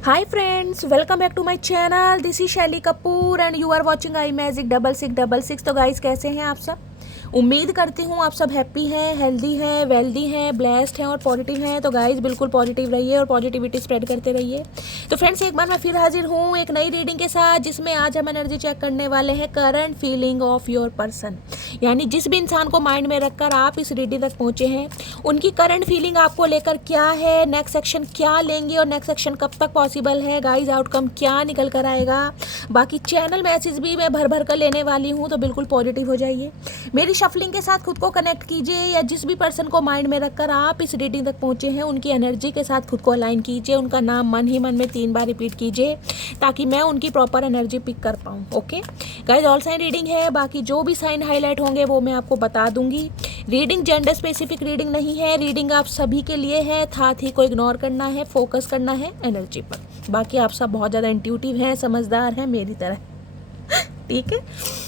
Hi friends, welcome back to my channel. This is Shaily Kapoor and you are watching eye magic 6666। तो guys कैसे हैं आप सब? उम्मीद करती हूँ आप सब हैप्पी हैं, हेल्दी हैं, वेल्दी हैं, ब्लेस्ड हैं और पॉजिटिव हैं। तो गाइस बिल्कुल पॉजिटिव रहिए और पॉजिटिविटी स्प्रेड करते रहिए। तो फ्रेंड्स एक बार मैं फिर हाजिर हूँ एक नई रीडिंग के साथ, जिसमें आज हम एनर्जी चेक करने वाले हैं current feeling of your person. यानी जिस भी इंसान को माइंड में रखकर आप इस रीडिंग तक पहुँचे हैं, उनकी करंट फीलिंग आपको लेकर क्या है, नेक्स्ट सेक्शन क्या लेंगे और नेक्स्ट सेक्शन कब तक पॉसिबल है, गाइस आउटकम क्या निकल कर आएगा। बाकी चैनल मैसेज भी मैं भर भर कर लेने वाली हूँ, तो बिल्कुल पॉजिटिव हो जाइए। मेरी शफलिंग के साथ खुद को कनेक्ट कीजिए, या जिस भी पर्सन को माइंड में रखकर आप इस रीडिंग तक पहुँचे हैं, उनकी एनर्जी के साथ खुद को अलाइन कीजिए। उनका नाम मन ही मन में 3 बार रिपीट कीजिए, ताकि मैं उनकी प्रॉपर एनर्जी पिक कर पाऊँ। Okay guys, all sign reading है, बाकी जो भी साइन हाईलाइट होंगे वो मैं आपको बता दूंगी। रीडिंग जेंडर स्पेसिफिक रीडिंग नहीं है, रीडिंग आप सभी के लिए है। साथ को इग्नोर करना है, फोकस करना है एनर्जी पर। बाकी आप सब बहुत ज़्यादा इंट्यूटिव हैं, समझदार हैं मेरी तरह। ठीक है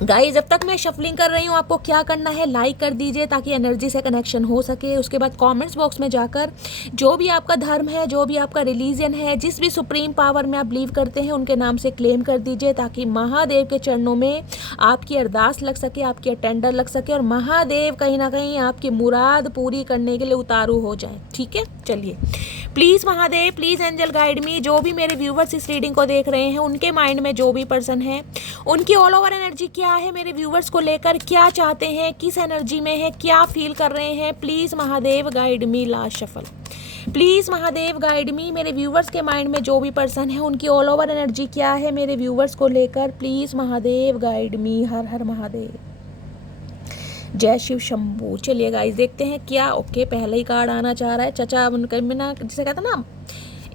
गाइस, जब तक मैं शफलिंग कर रही हूँ, आपको क्या करना है, लाइक कर दीजिए ताकि एनर्जी से कनेक्शन हो सके। उसके बाद कमेंट्स बॉक्स में जाकर जो भी आपका धर्म है, जो भी आपका रिलीजन है, जिस भी सुप्रीम पावर में आप बिलीव करते हैं, उनके नाम से क्लेम कर दीजिए, ताकि महादेव के चरणों में आपकी अरदास लग सके, आपकी अटेंडर लग सके और महादेव कहीं ना कहीं आपकी मुराद पूरी करने के लिए उतारू हो जाए। ठीक है, चलिए please Mahadev, please angel guide me. जो भी मेरे व्यूवर्स इस रीडिंग को देख रहे हैं, उनके माइंड में जो भी पर्सन है, उनकी ऑल ओवर एनर्जी क्या है, मेरे व्यूवर्स को लेकर क्या चाहते हैं, किस एनर्जी में है, क्या फील कर रहे हैं। Please Mahadev guide me. Last shuffle, please Mahadev guide मी। मेरे व्यूवर्स के माइंड में जो भी पर्सन है, उनकी ऑल ओवर एनर्जी क्या है मेरे व्यूवर्स को लेकर। Please Mahadev guide me. हर हर महादेव, जय शिव शंभू। चलिए गाइस देखते हैं क्या। ओके, पहले ही कार्ड आना चाह रहा है चचा उनका, ना जिसे कहता ना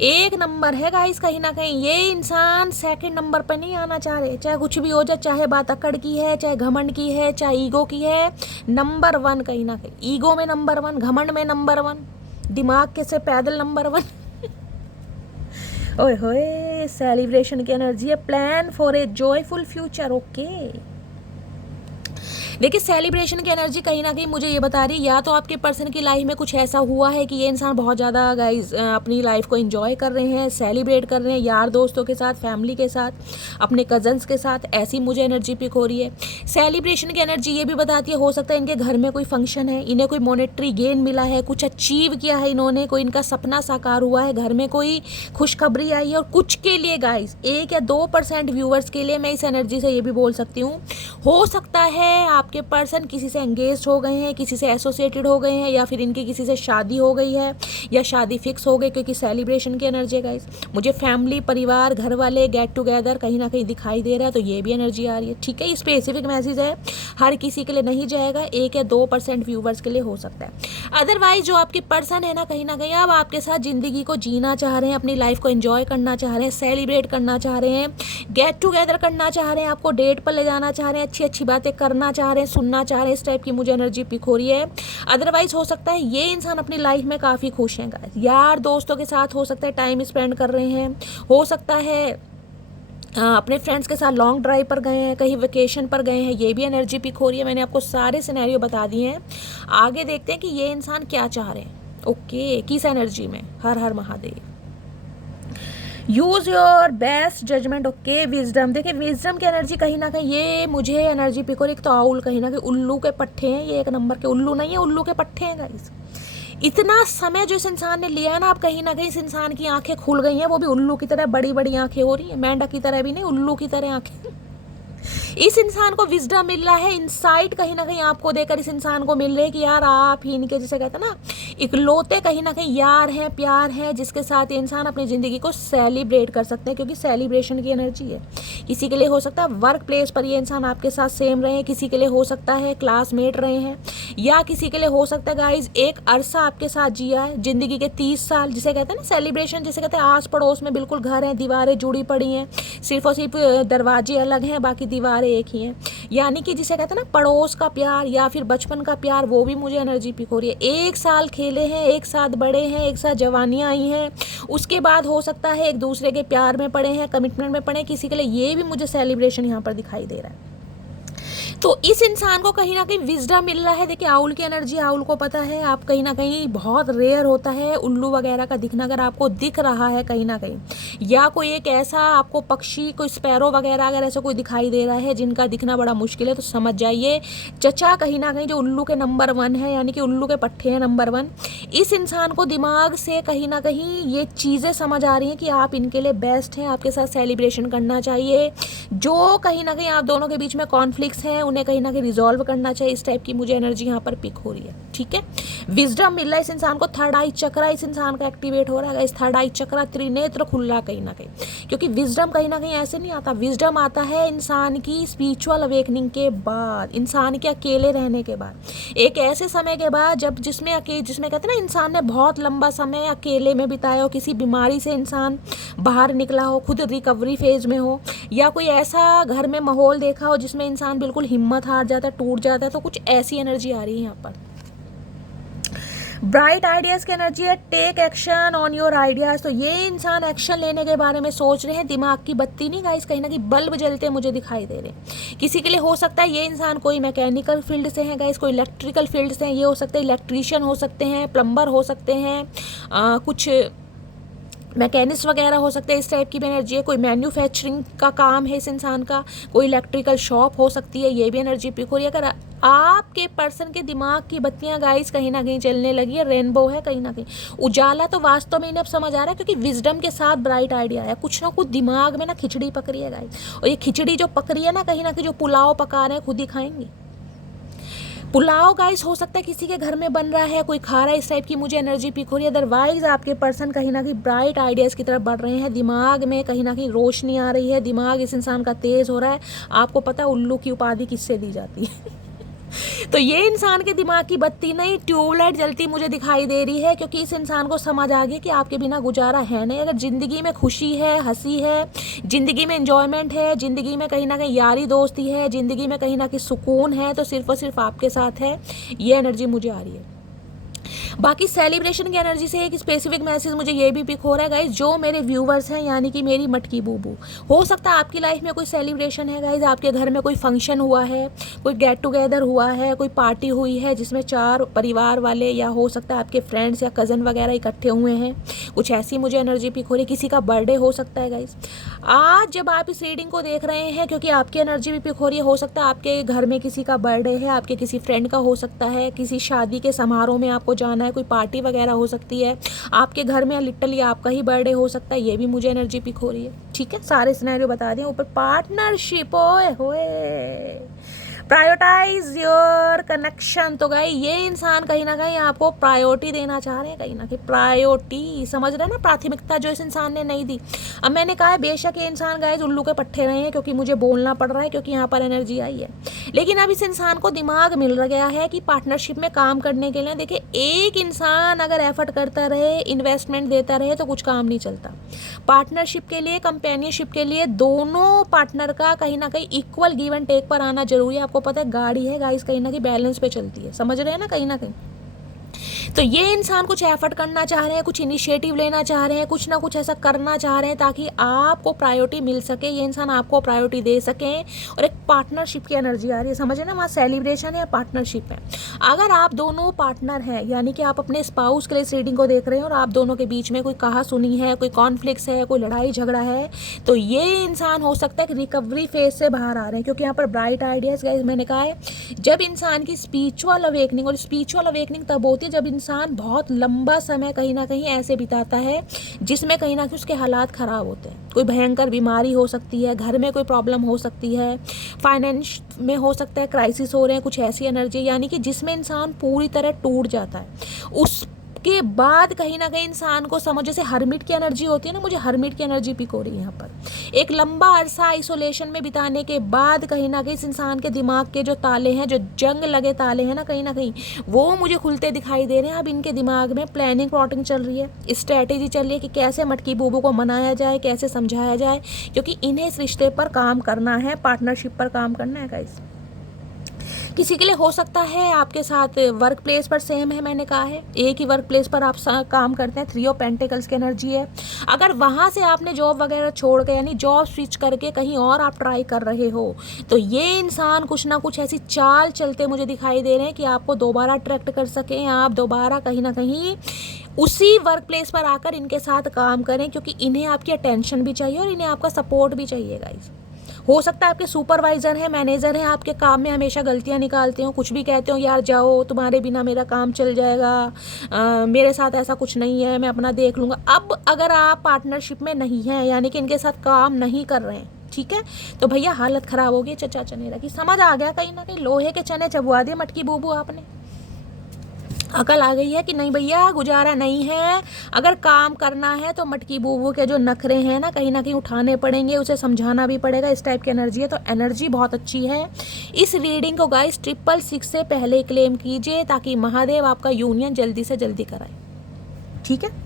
1 नंबर है गाइस। कहीं ना कहीं ये इंसान सेकंड नंबर पर नहीं आना चाह रहे, चाहे कुछ भी हो जाए, चाहे बात अकड़ की है, चाहे घमंड की है, चाहे ईगो की है। नंबर 1 कहीं ना कहीं, ईगो में नंबर 1, घमंड में नंबर 1, दिमाग के से पैदल नंबर 1। ओए होए, सेलिब्रेशन की एनर्जी है। Plan for a joyful future. Okay देखिए, सेलिब्रेशन की एनर्जी कहीं ना कहीं मुझे ये बता रही है, या तो आपके पर्सन की लाइफ में कुछ ऐसा हुआ है कि ये इंसान बहुत ज़्यादा गाइस अपनी लाइफ को एंजॉय कर रहे हैं, सेलिब्रेट कर रहे हैं, यार दोस्तों के साथ, फैमिली के साथ, अपने कजन्स के साथ। ऐसी मुझे एनर्जी पिक हो रही है। सेलिब्रेशन की एनर्जी ये भी बताती है, हो सकता है इनके घर में कोई फंक्शन है, इन्हें कोई मॉनेटरी गेन मिला है, कुछ अचीव किया है इन्होंने, कोई इनका सपना साकार हुआ है, घर में कोई खुशखबरी आई है। और कुछ के लिए गाइस 1 या 2% व्यूवर्स के लिए मैं इस एनर्जी से ये भी बोल सकती हूँ, हो सकता है आपके पर्सन किसी से एंगेज हो गए हैं, किसी से एसोसिएटेड हो गए हैं, या फिर इनकी किसी से शादी हो गई है, या शादी फिक्स हो गई, क्योंकि सेलिब्रेशन की एनर्जी है गाइस। मुझे फैमिली, परिवार, घर वाले गेट टुगेदर कहीं ना कहीं दिखाई दे रहा है, तो ये भी एनर्जी आ रही है। ठीक है, ये स्पेसिफिक मैसेज है, हर किसी के लिए नहीं जाएगा, 1 या 2% व्यूवर्स के लिए हो सकता है। अदरवाइज जो आपके पर्सन है ना, कहीं ना कहीं अब आपके साथ जिंदगी को जीना चाह रहे हैं, अपनी लाइफ को एंजॉय करना चाह रहे हैं, सेलिब्रेट करना चाह रहे हैं, गेट टुगेदर करना चाह रहे हैं, आपको डेट पर ले जाना चाह रहे हैं, अच्छी अच्छी बातें करना चाह रहे हैं, सुनना चाह रहे हैं। इस टाइप की मुझे एनर्जी पिक हो रही है। अदरवाइज हो सकता है ये इंसान अपनी लाइफ में काफ़ी खुश हैं गाइस, यार दोस्तों के साथ हो सकता है टाइम स्पेंड कर रहे हैं, हो सकता है अपने फ्रेंड्स के साथ लॉन्ग ड्राइव पर गए हैं, कहीं वेकेशन पर गए हैं। ये भी एनर्जी पिक हो रही है। मैंने आपको सारे सिनेरियो बता दिए हैं। आगे देखते हैं कि ये इंसान क्या चाह रहे हैं। ओके, किस एनर्जी में। हर हर Mahadev. Use your best judgement. Okay, wisdom. देखिए, विजडम की एनर्जी कहीं ना कहीं ये मुझे एनर्जी पिक हो रही है। एक तो आउल, कहीं ना कहीं उल्लू के पट्टे हैं ये, 1 नंबर के उल्लू नहीं है, उल्लू के पट्टे हैं गाइस। इतना समय जो इस इंसान ने लिया है ना, अब कहीं ना कहीं इस इंसान की आंखें खुल गई हैं, वो भी उल्लू की तरह बड़ी बड़ी आंखें हो रही हैं, मेंढक की तरह भी नहीं, उल्लू की तरह आंखें। इस इंसान को विजडम मिल रहा है, इंसाइट कहीं ना कहीं आपको देकर इस इंसान को मिल रहे हैं कि यार आप ही इनके, जैसे कहते हैं ना, इकलौते कहीं ना कहीं यार हैं, प्यार है, जिसके साथ ये इंसान अपनी ज़िंदगी को सेलिब्रेट कर सकते हैं, क्योंकि सेलिब्रेशन की एनर्जी है। किसी के लिए हो सकता है वर्क प्लेस पर ये इंसान आपके साथ सेम रहे, किसी के लिए हो सकता है क्लासमेट रहे हैं, या किसी के लिए हो सकता है गाइज एक अरसा आपके साथ जिया है, ज़िंदगी के 30 साल, जिसे कहते हैं ना सेलिब्रेशन, जिसे कहते हैं आस पड़ोस में बिल्कुल घर हैं, दीवारें जुड़ी पड़ी हैं, सिर्फ और सिर्फ दरवाजे अलग हैं, बाकी दीवारें एक ही हैं। यानी कि जिसे कहते हैं ना पड़ोस का प्यार या फिर बचपन का प्यार, वो भी मुझे एनर्जी पिक हो रही है। 1 साल खेले हैं, एक साथ बड़े हैं, एक साथ जवानियाँ आई हैं, उसके बाद हो सकता है एक दूसरे के प्यार में पड़े हैं, कमिटमेंट में पड़े हैं। किसी के लिए ये भी मुझे सेलिब्रेशन यहाँ पर दिखाई दे रहा है। तो इस इंसान को कहीं ना कहीं विजडम मिल रहा है। देखिए आउल की एनर्जी, आउल को पता है आप कहीं ना कहीं बहुत रेयर होता है उल्लू वगैरह का दिखना। अगर आपको दिख रहा है कहीं ना कहीं, या कोई एक ऐसा आपको पक्षी, कोई स्पैरो वगैरह अगर ऐसा कोई दिखाई दे रहा है जिनका दिखना बड़ा मुश्किल है, तो समझ जाइए चचा कहीं ना कहीं जो उल्लू के नंबर 1 है, यानी कि उल्लू के पट्टे हैं नंबर 1। इस इंसान को दिमाग से कहीं ना कहीं ये चीज़ें समझ आ रही हैं कि आप इनके लिए बेस्ट हैं, आपके साथ सेलिब्रेशन करना चाहिए। जो कहीं ना कहीं आप दोनों के बीच में कॉन्फ्लिक्ट्स हैं उन्हें कहीं ना कहीं रिजॉल्व करना चाहिए। इस टाइप की मुझे एनर्जी यहाँ पर पिक हो रही है। ठीक है, विजडम मिल रहा है इस इंसान को। थर्ड आई चक्रा इस इंसान का एक्टिवेट हो रहा है। इस थर्ड आई चक्रा, त्रिनेत्र खुल रहा कहीं ना कहीं, क्योंकि विजडम कहीं ना कहीं ऐसे नहीं आता। विजडम आता है इंसान की स्पिरिचुअल अवेकनिंग के बाद, इंसान के अकेले रहने के बाद, एक ऐसे समय के बाद जब जिसमें कहते हैं ना इंसान ने बहुत लंबा समय अकेले में बिताया हो, किसी बीमारी से इंसान बाहर निकला हो, खुद रिकवरी फेज में हो, या कोई ऐसा घर में माहौल देखा हो जिसमें इंसान बिल्कुल हिम्मत हार जाता है, टूट जाता है। तो कुछ ऐसी एनर्जी आ रही है यहाँ पर। ब्राइट आइडियाज़ की एनर्जी है। Take action on your ideas. तो ये इंसान एक्शन लेने के बारे में सोच रहे हैं। दिमाग की बत्ती नहीं गाइस, कहीं ना कहीं बल्ब जलते मुझे दिखाई दे रहे हैं। किसी के लिए हो सकता है ये इंसान कोई मैकेनिकल फील्ड से है गाइस, कोई इलेक्ट्रिकल फील्ड से है। ये हो सकते हैं इलेक्ट्रीशियन हो सकते हैं, प्लम्बर हो सकते हैं, कुछ मैकेनिस्ट वगैरह हो सकते हैं। इस टाइप की भी एनर्जी है। कोई मैन्युफैक्चरिंग का काम है इस इंसान का, कोई इलेक्ट्रिकल शॉप हो सकती है। ये भी एनर्जी पिक हो रही है। अगर आपके पर्सन के दिमाग की बत्तियां गाइस कहीं ना कहीं चलने लगी है, रेनबो है कहीं ना कहीं, उजाला तो वास्तव में इन्हें अब समझ आ रहा है, क्योंकि विजडम के साथ ब्राइट आइडिया है। कुछ ना कुछ दिमाग में ना खिचड़ी पक रही है गाइस, और ये खिचड़ी जो पक रही है ना कहीं जो पुलाव पका रहे हैं खुद ही खाएंगे। पुलाव गाइस हो सकता है किसी के घर में बन रहा है, कोई खा रहा है। इस टाइप की मुझे एनर्जी पिक हो रही है। अदरवाइज आपके पर्सन कहीं ना कहीं ब्राइट आइडियाज़ की तरफ बढ़ रहे हैं। दिमाग में कहीं ना कहीं रोशनी आ रही है, दिमाग इस इंसान का तेज़ हो रहा है। आपको पता है उल्लू की उपाधि किससे दी जाती है तो ये इंसान के दिमाग की बत्ती नहीं, ट्यूबलाइट जलती मुझे दिखाई दे रही है, क्योंकि इस इंसान को समझ आ गया कि आपके बिना गुजारा है नहीं। अगर ज़िंदगी में खुशी है, हंसी है, ज़िंदगी में एंजॉयमेंट है, ज़िंदगी में कहीं ना कहीं यारी दोस्ती है, ज़िंदगी में कहीं ना कहीं सुकून है, तो सिर्फ और सिर्फ आपके साथ है। ये एनर्जी मुझे आ रही है। बाकी सेलिब्रेशन की एनर्जी से एक स्पेसिफिक मैसेज मुझे ये भी पिक हो रहा है गाइज, जो मेरे व्यूवर्स हैं यानी कि मेरी मटकी बूबू, हो सकता है आपकी लाइफ में कोई सेलिब्रेशन है गाइज, आपके घर में कोई फंक्शन हुआ है, कोई गेट टुगेदर हुआ है, कोई पार्टी हुई है जिसमें 4 परिवार वाले या हो सकता है आपके फ्रेंड्स या कज़न वगैरह इकट्ठे हुए हैं। कुछ ऐसी मुझे एनर्जी पिक हो रही है। किसी का बर्थडे हो सकता है गाइज। आज जब आप इस रीडिंग को देख रहे हैं, क्योंकि आपकी एनर्जी भी पिक हो रही है, हो सकता है आपके घर में किसी का बर्थडे है, आपके किसी फ्रेंड का हो सकता है, किसी शादी के समारोह में आपको जाना है, कोई पार्टी वगैरह हो सकती है, आपके घर में लिटरली आपका ही बर्थडे हो सकता है। ये भी मुझे एनर्जी पिक हो रही है। ठीक है, सारे सिनेरियो बता दिए। ऊपर पार्टनरशिप, ओए होए, प्रायोरिटाइज योर कनेक्शन। तो गाइस ये इंसान कहीं ना कहीं आपको प्रायोरिटी देना चाह रहे हैं, कहीं ना कहीं प्रायोरिटी, समझ रहे हैं ना, प्राथमिकता जो इस इंसान ने नहीं दी। अब मैंने कहा है बेशक ये इंसान गाइस उल्लू के पट्टे रहे हैं, क्योंकि मुझे बोलना पड़ रहा है, क्योंकि यहाँ पर एनर्जी आई है। लेकिन अब इस इंसान को दिमाग मिल गया है कि पार्टनरशिप में काम करने के लिए, देखिए एक इंसान अगर एफर्ट करता रहे, इन्वेस्टमेंट देता रहे, तो कुछ काम नहीं चलता। पार्टनरशिप के लिए, कंपेनियनशिप के लिए दोनों पार्टनर का कहीं ना कहीं इक्वल गिव एंड टेक पर आना जरूरी है। आपको पता है गाड़ी है गाइस कहीं ना कहीं बैलेंस पे चलती है, समझ रहे हैं ना कहीं ना कहीं। तो ये इंसान कुछ एफर्ट करना चाह रहे हैं, कुछ इनिशिएटिव लेना चाह रहे हैं, कुछ ना कुछ ऐसा करना चाह रहे हैं ताकि आपको प्रायोरिटी मिल सके, ये इंसान आपको प्रायोरिटी दे सकें। और एक पार्टनरशिप की एनर्जी आ रही है, समझे ना, वहाँ सेलिब्रेशन है, पार्टनरशिप है। अगर आप दोनों पार्टनर हैं, यानी कि आप अपने स्पाउस के लिए इस रीडिंग को देख रहे हैं और आप दोनों के बीच में कोई कहा सुनी है, कोई कॉन्फ्लिक्ट है, कोई लड़ाई झगड़ा है, तो ये इंसान हो सकता है कि रिकवरी फेज से बाहर आ रहे हैं। क्योंकि यहाँ पर ब्राइट आइडियाज गाइस मैंने कहा है, जब इंसान की स्पिरिचुअल अवेकनिंग, और स्पिरिचुअल अवेकनिंग तब होती है जब इंसान बहुत लंबा समय कहीं ना कहीं ऐसे बिताता है जिसमें कहीं ना कहीं उसके हालात ख़राब होते हैं। कोई भयंकर बीमारी हो सकती है, घर में कोई प्रॉब्लम हो सकती है, फाइनेंस में हो सकता है क्राइसिस हो रहे हैं, कुछ ऐसी एनर्जी यानी कि जिसमें इंसान पूरी तरह टूट जाता है। उसके बाद कहीं ना कहीं इंसान को समझ, जैसे हर्मिट की एनर्जी होती है ना, मुझे हर्मिट की एनर्जी पिक हो रही है यहाँ पर। एक लंबा अरसा आइसोलेशन में बिताने के बाद कहीं ना कहीं इस इंसान के दिमाग के जो ताले हैं, जो जंग लगे ताले हैं ना कहीं ना कहीं, वो मुझे खुलते दिखाई दे रहे हैं। अब इनके दिमाग में प्लानिंग प्लॉटिंग चल रही है, स्ट्रैटेजी चल रही है कि कैसे मटकी बूबू को मनाया जाए, कैसे समझाया जाए, क्योंकि इन्हें इस रिश्ते पर काम करना है, पार्टनरशिप पर काम करना है गाइस। किसी के लिए हो सकता है आपके साथ वर्क प्लेस पर सेम है, मैंने कहा है एक ही वर्क प्लेस पर आप काम करते हैं, 3 ऑफ पेंटिकल्स की एनर्जी है। अगर वहाँ से आपने जॉब वगैरह छोड़ के यानी जॉब स्विच करके कहीं और आप ट्राई कर रहे हो तो ये इंसान कुछ ना कुछ ऐसी चाल चलते मुझे दिखाई दे रहे हैं कि आपको दोबारा अट्रैक्ट कर सकें, आप दोबारा कहीं ना कहीं उसी वर्क प्लेस पर आकर इनके साथ काम करें, क्योंकि इन्हें आपकी अटेंशन भी चाहिए और इन्हें आपका सपोर्ट भी चाहिए गाइस। हो सकता है आपके सुपरवाइज़र हैं, मैनेजर हैं, आपके काम में हमेशा गलतियां निकालते हो, कुछ भी कहते हो यार जाओ तुम्हारे बिना मेरा काम चल जाएगा, मेरे साथ ऐसा कुछ नहीं है, मैं अपना देख लूँगा। अब अगर आप पार्टनरशिप में नहीं हैं यानी कि इनके साथ काम नहीं कर रहे हैं, ठीक है, तो भैया हालत ख़राब होगी चचा चनेरा की। समझ आ गया कहीं ना कहीं, लोहे के चने चबवा दिए मटकी बूबू आपने। अकल आ गई है कि नहीं भैया गुजारा नहीं है, अगर काम करना है तो मटकी बूबू के जो नखरे हैं ना कहीं उठाने पड़ेंगे, उसे समझाना भी पड़ेगा। इस टाइप की एनर्जी है, तो एनर्जी बहुत अच्छी है। इस रीडिंग को गाइस 666 से पहले क्लेम कीजिए ताकि महादेव आपका यूनियन जल्दी से जल्दी कराए, ठीक है।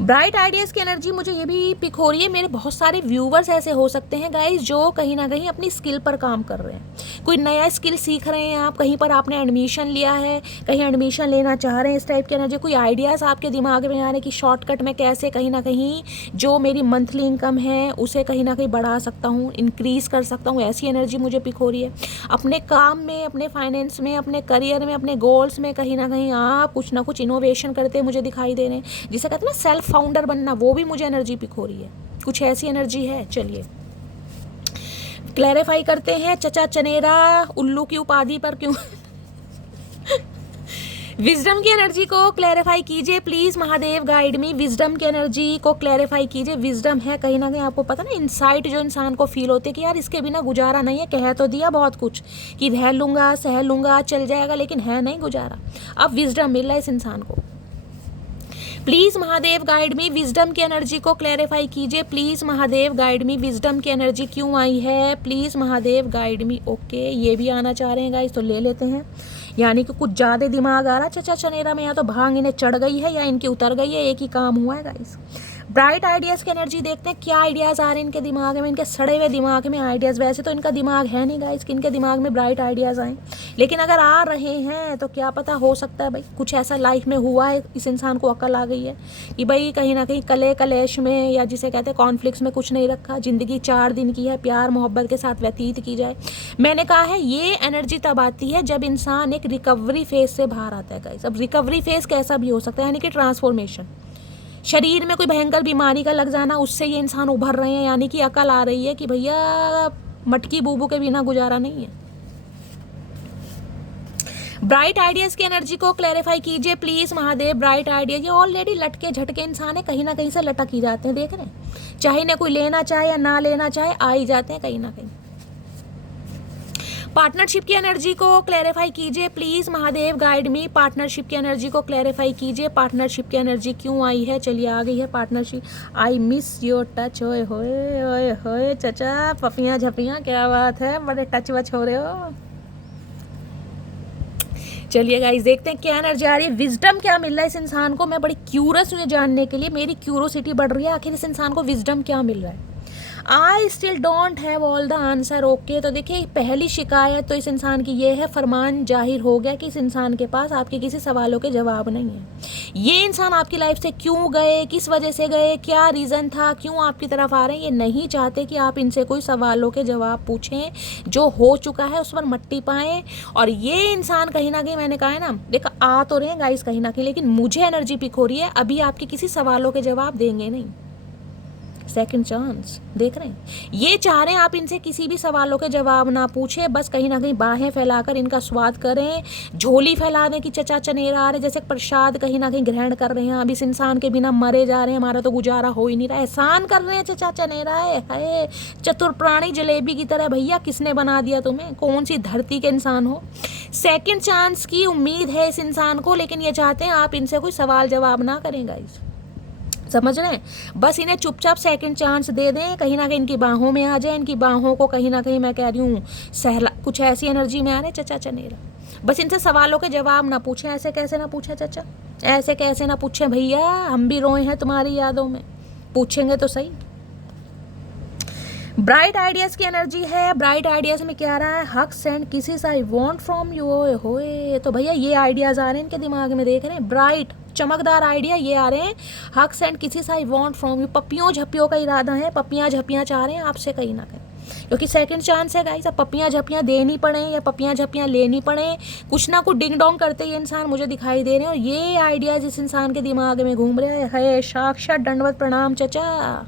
ब्राइट आइडियाज़ की एनर्जी मुझे ये भी पिक हो रही है। मेरे बहुत सारे व्यूवर्स ऐसे हो सकते हैं गाइस जो कहीं ना कहीं अपनी स्किल पर काम कर रहे हैं, कोई नया स्किल सीख रहे हैं आप, कहीं पर आपने एडमिशन लिया है, कहीं एडमिशन लेना चाह रहे हैं, इस टाइप की एनर्जी। कोई आइडियाज़ आपके दिमाग में आ रहे हैं कि शॉर्टकट में कैसे कहीं ना कहीं जो मेरी मंथली इनकम है उसे कहीं ना कहीं बढ़ा सकता हूँ, इंक्रीज़ कर सकता हूँ, ऐसी एनर्जी मुझे पिक हो रही है। अपने काम में, अपने फाइनेंस में, अपने करियर में, अपने गोल्स में कहीं ना कहीं आप कुछ ना कुछ इनोवेशन करते मुझे दिखाई दे रहे हैं, जिसे कहते हैं ना सेल्फ फाउंडर बनना, वो भी मुझे एनर्जी पिक हो रही है, कुछ ऐसी एनर्जी है। चलिए क्लैरिफाई करते हैं, चचा चनेरा उल्लू की उपाधि पर क्यों विजडम की एनर्जी को क्लैरिफाई कीजिए please Mahadev, guide me. Wisdom की एनर्जी को क्लैरिफाई कीजिए। विजडम है कहीं ना कहीं आपको पता ना, इनसाइट जो इंसान को फील होते है कि यार इसके बिना गुजारा नहीं है, कह तो दिया बहुत कुछ कि रह लूंगा सह लूंगा चल जाएगा, लेकिन है नहीं गुजारा। अब विजडम मिल रहा है इस इंसान को। Please Mahadev guide me, wisdom की एनर्जी को क्लैरिफाई कीजिए please Mahadev guide me. Wisdom की एनर्जी क्यों आई है please Mahadev guide me. Okay, ये भी आना चाह रहे हैं गाइस, तो ले लेते हैं। यानी कि कुछ ज़्यादा दिमाग आ रहा है चचा चनेरा में, या तो भांग इन्हें चढ़ गई है या इनकी उतर गई है, एक ही काम हुआ है गाइस। ब्राइट आइडियाज़ की एनर्जी देखते हैं क्या आइडियाज़ आ रहे हैं इनके दिमाग में, इनके सड़े हुए दिमाग में आइडियाज़। वैसे तो इनका दिमाग है नहीं गाइस कि इनके दिमाग में ब्राइट आइडियाज़ आएँ, लेकिन अगर आ रहे हैं तो क्या पता, हो सकता है भाई कुछ ऐसा लाइफ में हुआ है, इस इंसान को अकल आ गई है कि भाई कहीं ना कहीं कले कलेश में, या जिसे कहते हैं कॉन्फ्लिक्ट्स में कुछ नहीं रखा, ज़िंदगी 4 दिन की है, प्यार मोहब्बत के साथ व्यतीत की जाए। मैंने कहा है ये एनर्जी तब आती है जब इंसान एक रिकवरी फेज से बाहर आता है गाइस। अब रिकवरी फेज कैसा भी हो सकता है, यानी कि ट्रांसफॉर्मेशन, शरीर में कोई भयंकर बीमारी का लग जाना, उससे ये इंसान उभर रहे हैं, यानी कि अकल आ रही है कि भैया मटकी बूबू के बिना गुजारा नहीं है। ब्राइट आइडियाज़ की एनर्जी को क्लैरिफाई कीजिए प्लीज़ महादेव। ब्राइट आइडिया, ये ऑलरेडी लटके झटके इंसान है, कहीं ना कहीं से लटक ही जाते हैं, देख रहे हैं, चाहे ना कोई लेना चाहे या ना लेना चाहे आ ही जाते हैं कहीं ना कहीं। पार्टनरशिप की एनर्जी को क्लैरिफाई कीजिए please Mahadev guide me. Partnership की एनर्जी को क्लैरिफाई कीजिए, पार्टनरशिप की एनर्जी क्यों आई है। चलिए आ गई है partnership. I miss your touch. ओए होए ओए होए चचा, पपियाँ झपियाँ, क्या बात है, बड़े टच वच हो रहे हो। चलिए गाइस देखते हैं क्या एनर्जी आ रही है, विजडम क्या मिल रहा है इस इंसान को। मैं बड़ी क्यूरियस हूँ जानने के लिए, मेरी क्यूरोसिटी बढ़ रही है, आखिर इस इंसान को विजडम क्या मिल रहा है। I still don't have all the answer. Okay, तो देखिए पहली शिकायत तो इस इंसान की ये है, फरमान जाहिर हो गया कि इस इंसान के पास आपके किसी सवालों के जवाब नहीं है। ये इंसान आपकी लाइफ से क्यों गए, किस वजह से गए, क्या रीज़न था, क्यों आपकी तरफ आ रहे हैं, ये नहीं चाहते कि आप इनसे कोई सवालों के जवाब पूछें। जो हो चुका है उस पर मट्टी पाएं। और ये इंसान कहीं ना कहीं, मैंने कहा है ना, देखो आ तो रहे हैं गाइस कहीं ना कहीं, लेकिन मुझे एनर्जी पिक हो रही है अभी आपके किसी सवालों के जवाब देंगे नहीं। सेकंड चांस देख रहे हैं, ये चाह रहे हैं आप इनसे किसी भी सवालों के जवाब ना पूछें, बस कहीं ना कहीं बाहें फैलाकर इनका स्वाद करें, झोली फैला दें कि चचा चनेरा आ रहे, जैसे प्रसाद कहीं ना कहीं ग्रहण कर रहे हैं। अब इस इंसान के बिना मरे जा रहे हैं, हमारा तो गुजारा हो ही नहीं रहा, एहसान कर रहे हैं चचा चनेरा है चतुर प्राणी जलेबी की तरह। भैया किसने बना दिया तुम्हें, कौन सी धरती के इंसान हो। सेकंड चांस की उम्मीद है इस इंसान को, लेकिन ये चाहते हैं आप इनसे कोई सवाल जवाब ना करें गाइस, समझ रहे हैं, बस इन्हें चुपचाप सेकंड चांस दे दें, कहीं ना कहीं इनकी बाहों में आ जाए, इनकी बाहों को कहीं ना कहीं, मैं कह रही हूँ सहला, कुछ ऐसी एनर्जी में आ रहे चचा चनेरा। बस इनसे सवालों के जवाब ना पूछें। ऐसे कैसे ना पूछें चचा, ऐसे कैसे ना पूछें भैया, हम भी रोए हैं तुम्हारी यादों में, पूछेंगे तो सही। ब्राइट आइडियाज की एनर्जी है। ब्राइट आइडियाज में क्या आ रहा है, hugs and kisses I want from you. ओए होए, तो भैया ये आइडियाज आ रहे हैं इनके दिमाग में, देख रहे हैं, ब्राइट चमकदार आइडिया ये आ रहे हैं। Hugs and kisses I want from you, पप्पियों झप्पियों का इरादा है, पप्पियाँ झप्पियाँ चाह रहे हैं आपसे कहीं ना कहीं, क्योंकि सेकंड चांस है गाइस। अब पप्पियाँ झप्पियाँ देनी पड़े या पप्पियाँ झप्पियाँ लेनी पड़े, कुछ ना कुछ डिंग डोंग करते ये इंसान मुझे दिखाई दे रहे हैं। और ये आइडियाज इस इंसान के दिमाग में घूम रहे हैं। साक्षात दंडवत प्रणाम चचा।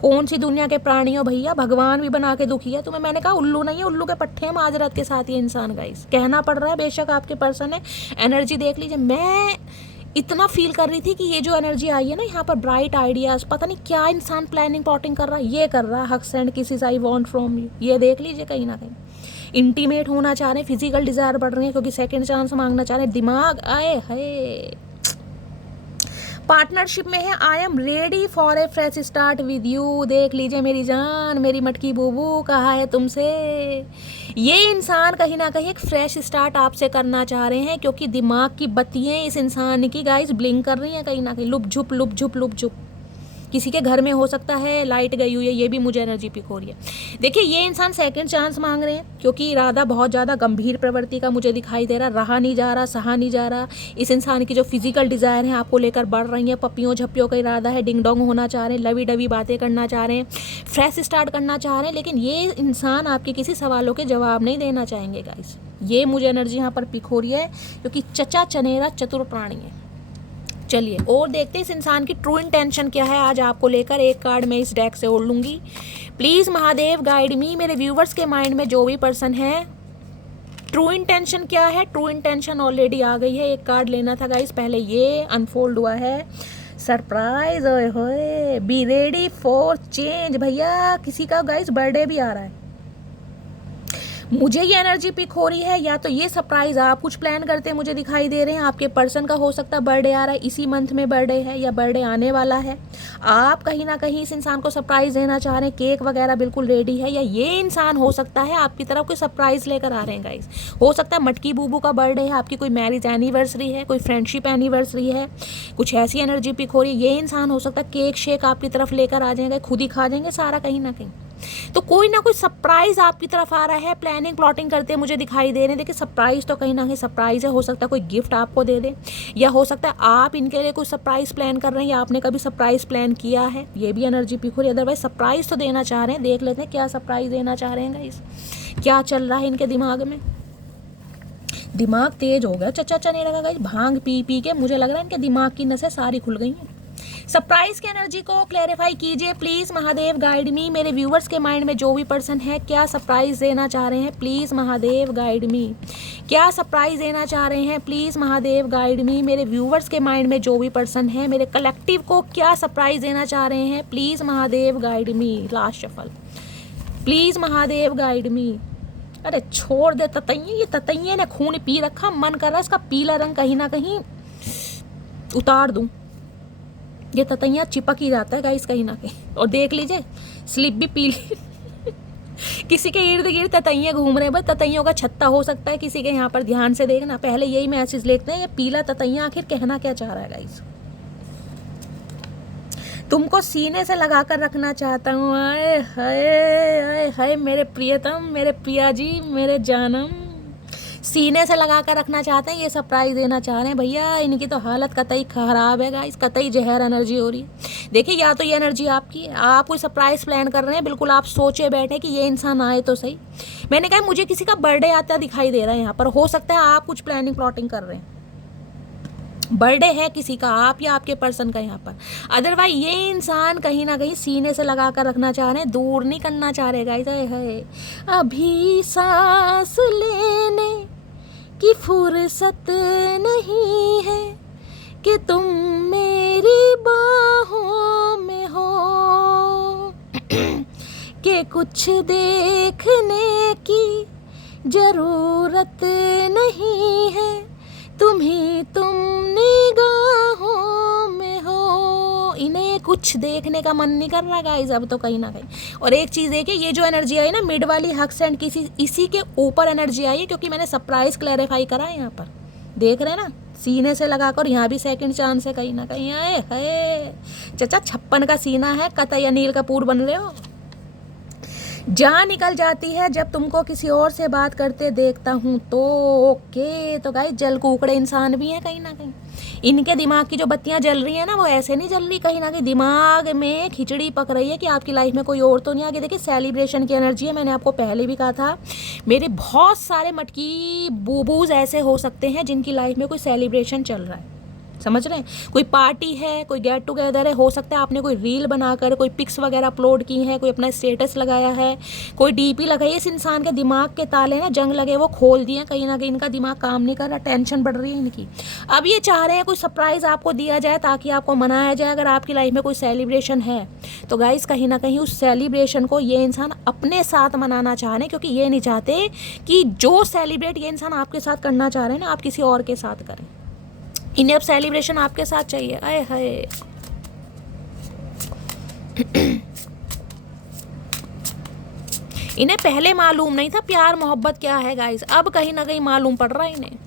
कौन सी दुनिया के प्राणी हो भैया, भगवान भी बना के दुखी है तुम्हें। मैंने कहा उल्लू नहीं है, उल्लू के पट्टे हैं माजरत के साथ ये इंसान गाइस, कहना पड़ रहा है। बेशक आपके पर्सन है, एनर्जी देख लीजिए। मैं इतना फील कर रही थी कि ये जो एनर्जी आई है ना यहाँ पर, ब्राइट आइडियाज, पता नहीं क्या इंसान प्लानिंग प्लॉटिंग कर रहा है, ये कर रहा है। Hugs and kisses I want from you, ये देख लीजिए कहीं ना कहीं। इंटीमेट होना चाह रहे हैं, फिजिकल डिजायर बढ़ रही है, क्योंकि सेकंड चांस मांगना चाह रहे हैं। दिमाग आए है, पार्टनरशिप में है। I am ready for a fresh start with you. देख लीजिए मेरी जान, मेरी मटकी बूबू, कहा है तुमसे। ये इंसान कहीं ना कहीं एक फ्रेश स्टार्ट आपसे करना चाह रहे हैं, क्योंकि दिमाग की बत्तियाँ इस इंसान की गाइस ब्लिंक कर रही हैं कहीं ना कहीं, लुप झुप लुप झुप लुप झुप। किसी के घर में हो सकता है लाइट गई हुई है, ये भी मुझे एनर्जी पिक हो रही है। देखिए ये इंसान सेकंड चांस मांग रहे हैं, क्योंकि इरादा बहुत ज़्यादा गंभीर प्रवृत्ति का मुझे दिखाई दे रहा नहीं जा रहा, सहा नहीं जा रहा। इस इंसान की जो फिजिकल डिज़ायर है आपको लेकर बढ़ रही है, पप्पियों झप्पियों का इरादा है, डिंग डोंग होना चाह रहे हैं, लवी डवी बातें करना चाह रहे हैं, फ्रेश स्टार्ट करना चाह रहे हैं। लेकिन ये इंसान आपके किसी सवालों के जवाब नहीं देना चाहेंगे गाइस, ये मुझे एनर्जी यहाँ पर पिक हो रही है, क्योंकि चचा चनेरा चतुर प्राणी है। चलिए और देखते हैं इस इंसान की ट्रू इंटेंशन क्या है आज आपको लेकर। एक कार्ड मैं इस डेक से ओढ़ लूँगी। प्लीज़ महादेव गाइड मी। मेरे व्यूवर्स के माइंड में जो भी पर्सन है, ट्रू इंटेंशन क्या है। ट्रू इंटेंशन ऑलरेडी आ गई है, एक कार्ड लेना था गाइस, पहले ये अनफोल्ड हुआ है। सरप्राइज, ओए होए, बी रेडी फॉर चेंज। भैया किसी का गाइस बर्थडे भी आ रहा है, मुझे ये एनर्जी पिक हो रही है। या तो ये सरप्राइज आप कुछ प्लान करते हैं मुझे दिखाई दे रहे हैं, आपके पर्सन का हो सकता है बर्थडे आ रहा है, इसी मंथ में बर्थडे है या बर्थडे आने वाला है। आप कहीं ना कहीं इस इंसान को सरप्राइज देना चाह रहे हैं, केक वगैरह बिल्कुल रेडी है। या ये इंसान हो सकता है आपकी तरफ कोई सरप्राइज लेकर आ रहे हैं गाइस। हो सकता है मटकी बूबू का बर्थडे है, आपकी कोई मैरिज एनिवर्सरी है, कोई फ्रेंडशिप एनिवर्सरी है, कुछ ऐसी एनर्जी पिक हो रही है। ये इंसान हो सकता है केक शेक आपकी तरफ लेकर आ जाएंगे, खुद ही खा जाएंगे सारा कहीं ना कहीं। तो कोई ना कोई सरप्राइज आपकी तरफ आ रहा है, प्लानिंग प्लॉटिंग करते मुझे दिखाई दे रहे हैं। देखिए सरप्राइज तो कहीं ना कहीं सरप्राइज है, हो सकता है कोई गिफ्ट आपको दे दे, या हो सकता है आप इनके लिए कोई सरप्राइज प्लान कर रहे हैं, या आपने कभी सरप्राइज प्लान किया है, ये भी एनर्जी पिक हो रही है। अदरवाइज सरप्राइज तो देना चाह रहे हैं, देख लेते हैं क्या सरप्राइज देना चाह रहे हैं गाइस, क्या चल रहा है इनके दिमाग में। दिमाग तेज हो गया चचा चनेरा का गाइस, भांग पी पी के मुझे लग रहा है इनके दिमाग की नसें सारी खुल गई हैं। सरप्राइज की एनर्जी को क्लैरिफाई कीजिए प्लीज़ महादेव गाइड मी। मेरे व्यूवर्स के माइंड में जो भी पर्सन है, क्या सरप्राइज देना चाह रहे हैं, प्लीज़ महादेव गाइड मी। क्या सरप्राइज देना चाह रहे हैं, प्लीज़ महादेव गाइड मी। मेरे व्यूवर्स के माइंड में जो भी पर्सन है, मेरे कलेक्टिव को क्या सरप्राइज देना चाह रहे हैं, please Mahadev guide me. Last shuffle, please Mahadev guide मी। अरे छोड़ दे ततैये, ये ततैये ने खून पी रखा, मन कर रहा है इसका पीला रंग कहीं ना कहीं उतार दूं। ये ततैया चिपक ही जाता है गाइस कहीं ना कहीं। और देख लीजिए स्लिप भी पीली किसी के इर्द गिर्द ततैये घूम रहे हैं, बस ततैयों का छत्ता हो सकता है किसी के यहाँ पर। ध्यान से देखना, पहले यही मैसेज लिखते हैं, ये पीला ततैया आखिर कहना क्या चाह रहा है गाइस। तुमको सीने से लगा कर रखना चाहता हूँ, आए हाय आए हाय मेरे प्रियतम, मेरे प्रिया जी, मेरे जानम, सीने से लगा कर रखना चाहते हैं। ये सरप्राइज देना चाह रहे हैं भैया, इनकी तो हालत कतई खराब है गाइस, कतई जहर एनर्जी हो रही है। देखिए या तो ये एनर्जी आपकी है, आप कोई सरप्राइज प्लान कर रहे हैं, बिल्कुल आप सोचे बैठे कि ये इंसान आए तो सही। मैंने कहा मुझे किसी का बर्थडे आता दिखाई दे रहा है यहाँ पर, हो सकता है आप कुछ प्लानिंग प्लॉटिंग कर रहे हैं, बर्थडे है किसी का, आप या आपके पर्सन का यहाँ पर। अदरवाइज ये इंसान कहीं ना कहीं सीने से लगा कर रखना चाह रहे हैं, दूर नहीं करना चाह रहे गाइस। है अभी सांस लेने की फुर्सत नहीं है कि तुम मेरी बाहों में हो, कि कुछ देखने की जरूरत नहीं है, तुम निगाहों में हो। इन्हें कुछ देखने का मन नहीं कर रहा गाइस अब तो कहीं ना कहीं। और एक चीज़ देखिए, ये जो एनर्जी आई ना मिड वाली हक्स एंड किसी, इसी के ऊपर एनर्जी आई है, क्योंकि मैंने सरप्राइज क्लैरिफाई करा है यहाँ पर, देख रहे हैं ना, सीने से लगाकर। यहाँ भी सेकंड चांस है कहीं ना कहीं। आए है चचा 56 का सीना है, कतई अनिल कपूर बन रहे हो। जान निकल जाती है जब तुमको किसी और से बात करते देखता हूँ तो। ओके तो गाइस जल कुकड़े इंसान भी हैं कहीं ना कहीं। इनके दिमाग की जो बत्तियां जल रही है ना वो ऐसे नहीं जल रही, कहीं ना कहीं दिमाग में खिचड़ी पक रही है कि आपकी लाइफ में कोई और तो नहीं आगे। देखिए सेलिब्रेशन की एनर्जी है, मैंने आपको पहले भी कहा था मेरे बहुत सारे मटकी बूबूज ऐसे हो सकते हैं जिनकी लाइफ में कोई सेलिब्रेशन चल रहा है, समझ रहे हैं। कोई पार्टी है, कोई गेट टुगेदर है, हो सकता है आपने कोई रील बनाकर कोई पिक्स वगैरह अपलोड की है, कोई अपना स्टेटस लगाया है, कोई डीपी लगाई। इस इंसान के दिमाग के ताले ना जंग लगे वो खोल दिए, कहीं ना कहीं इनका दिमाग काम नहीं कर रहा, टेंशन बढ़ रही है इनकी। अब ये चाह रहे हैं कोई सरप्राइज़ आपको दिया जाए ताकि आपको मनाया जाए। अगर आपकी लाइफ में कोई सेलिब्रेशन है तो गाइस कहीं ना कहीं उस सेलिब्रेशन को ये इंसान अपने साथ मनाना चाह रहे हैं, क्योंकि ये नहीं चाहते कि जो सेलिब्रेट ये इंसान आपके साथ करना चाह रहे हैं ना आप किसी और के साथ करें। इन्हें अब सेलिब्रेशन आपके साथ चाहिए। आए हाय इन्हें पहले मालूम नहीं था प्यार मोहब्बत क्या है गाइस, अब कहीं ना कहीं मालूम पड़ रहा है इन्हें।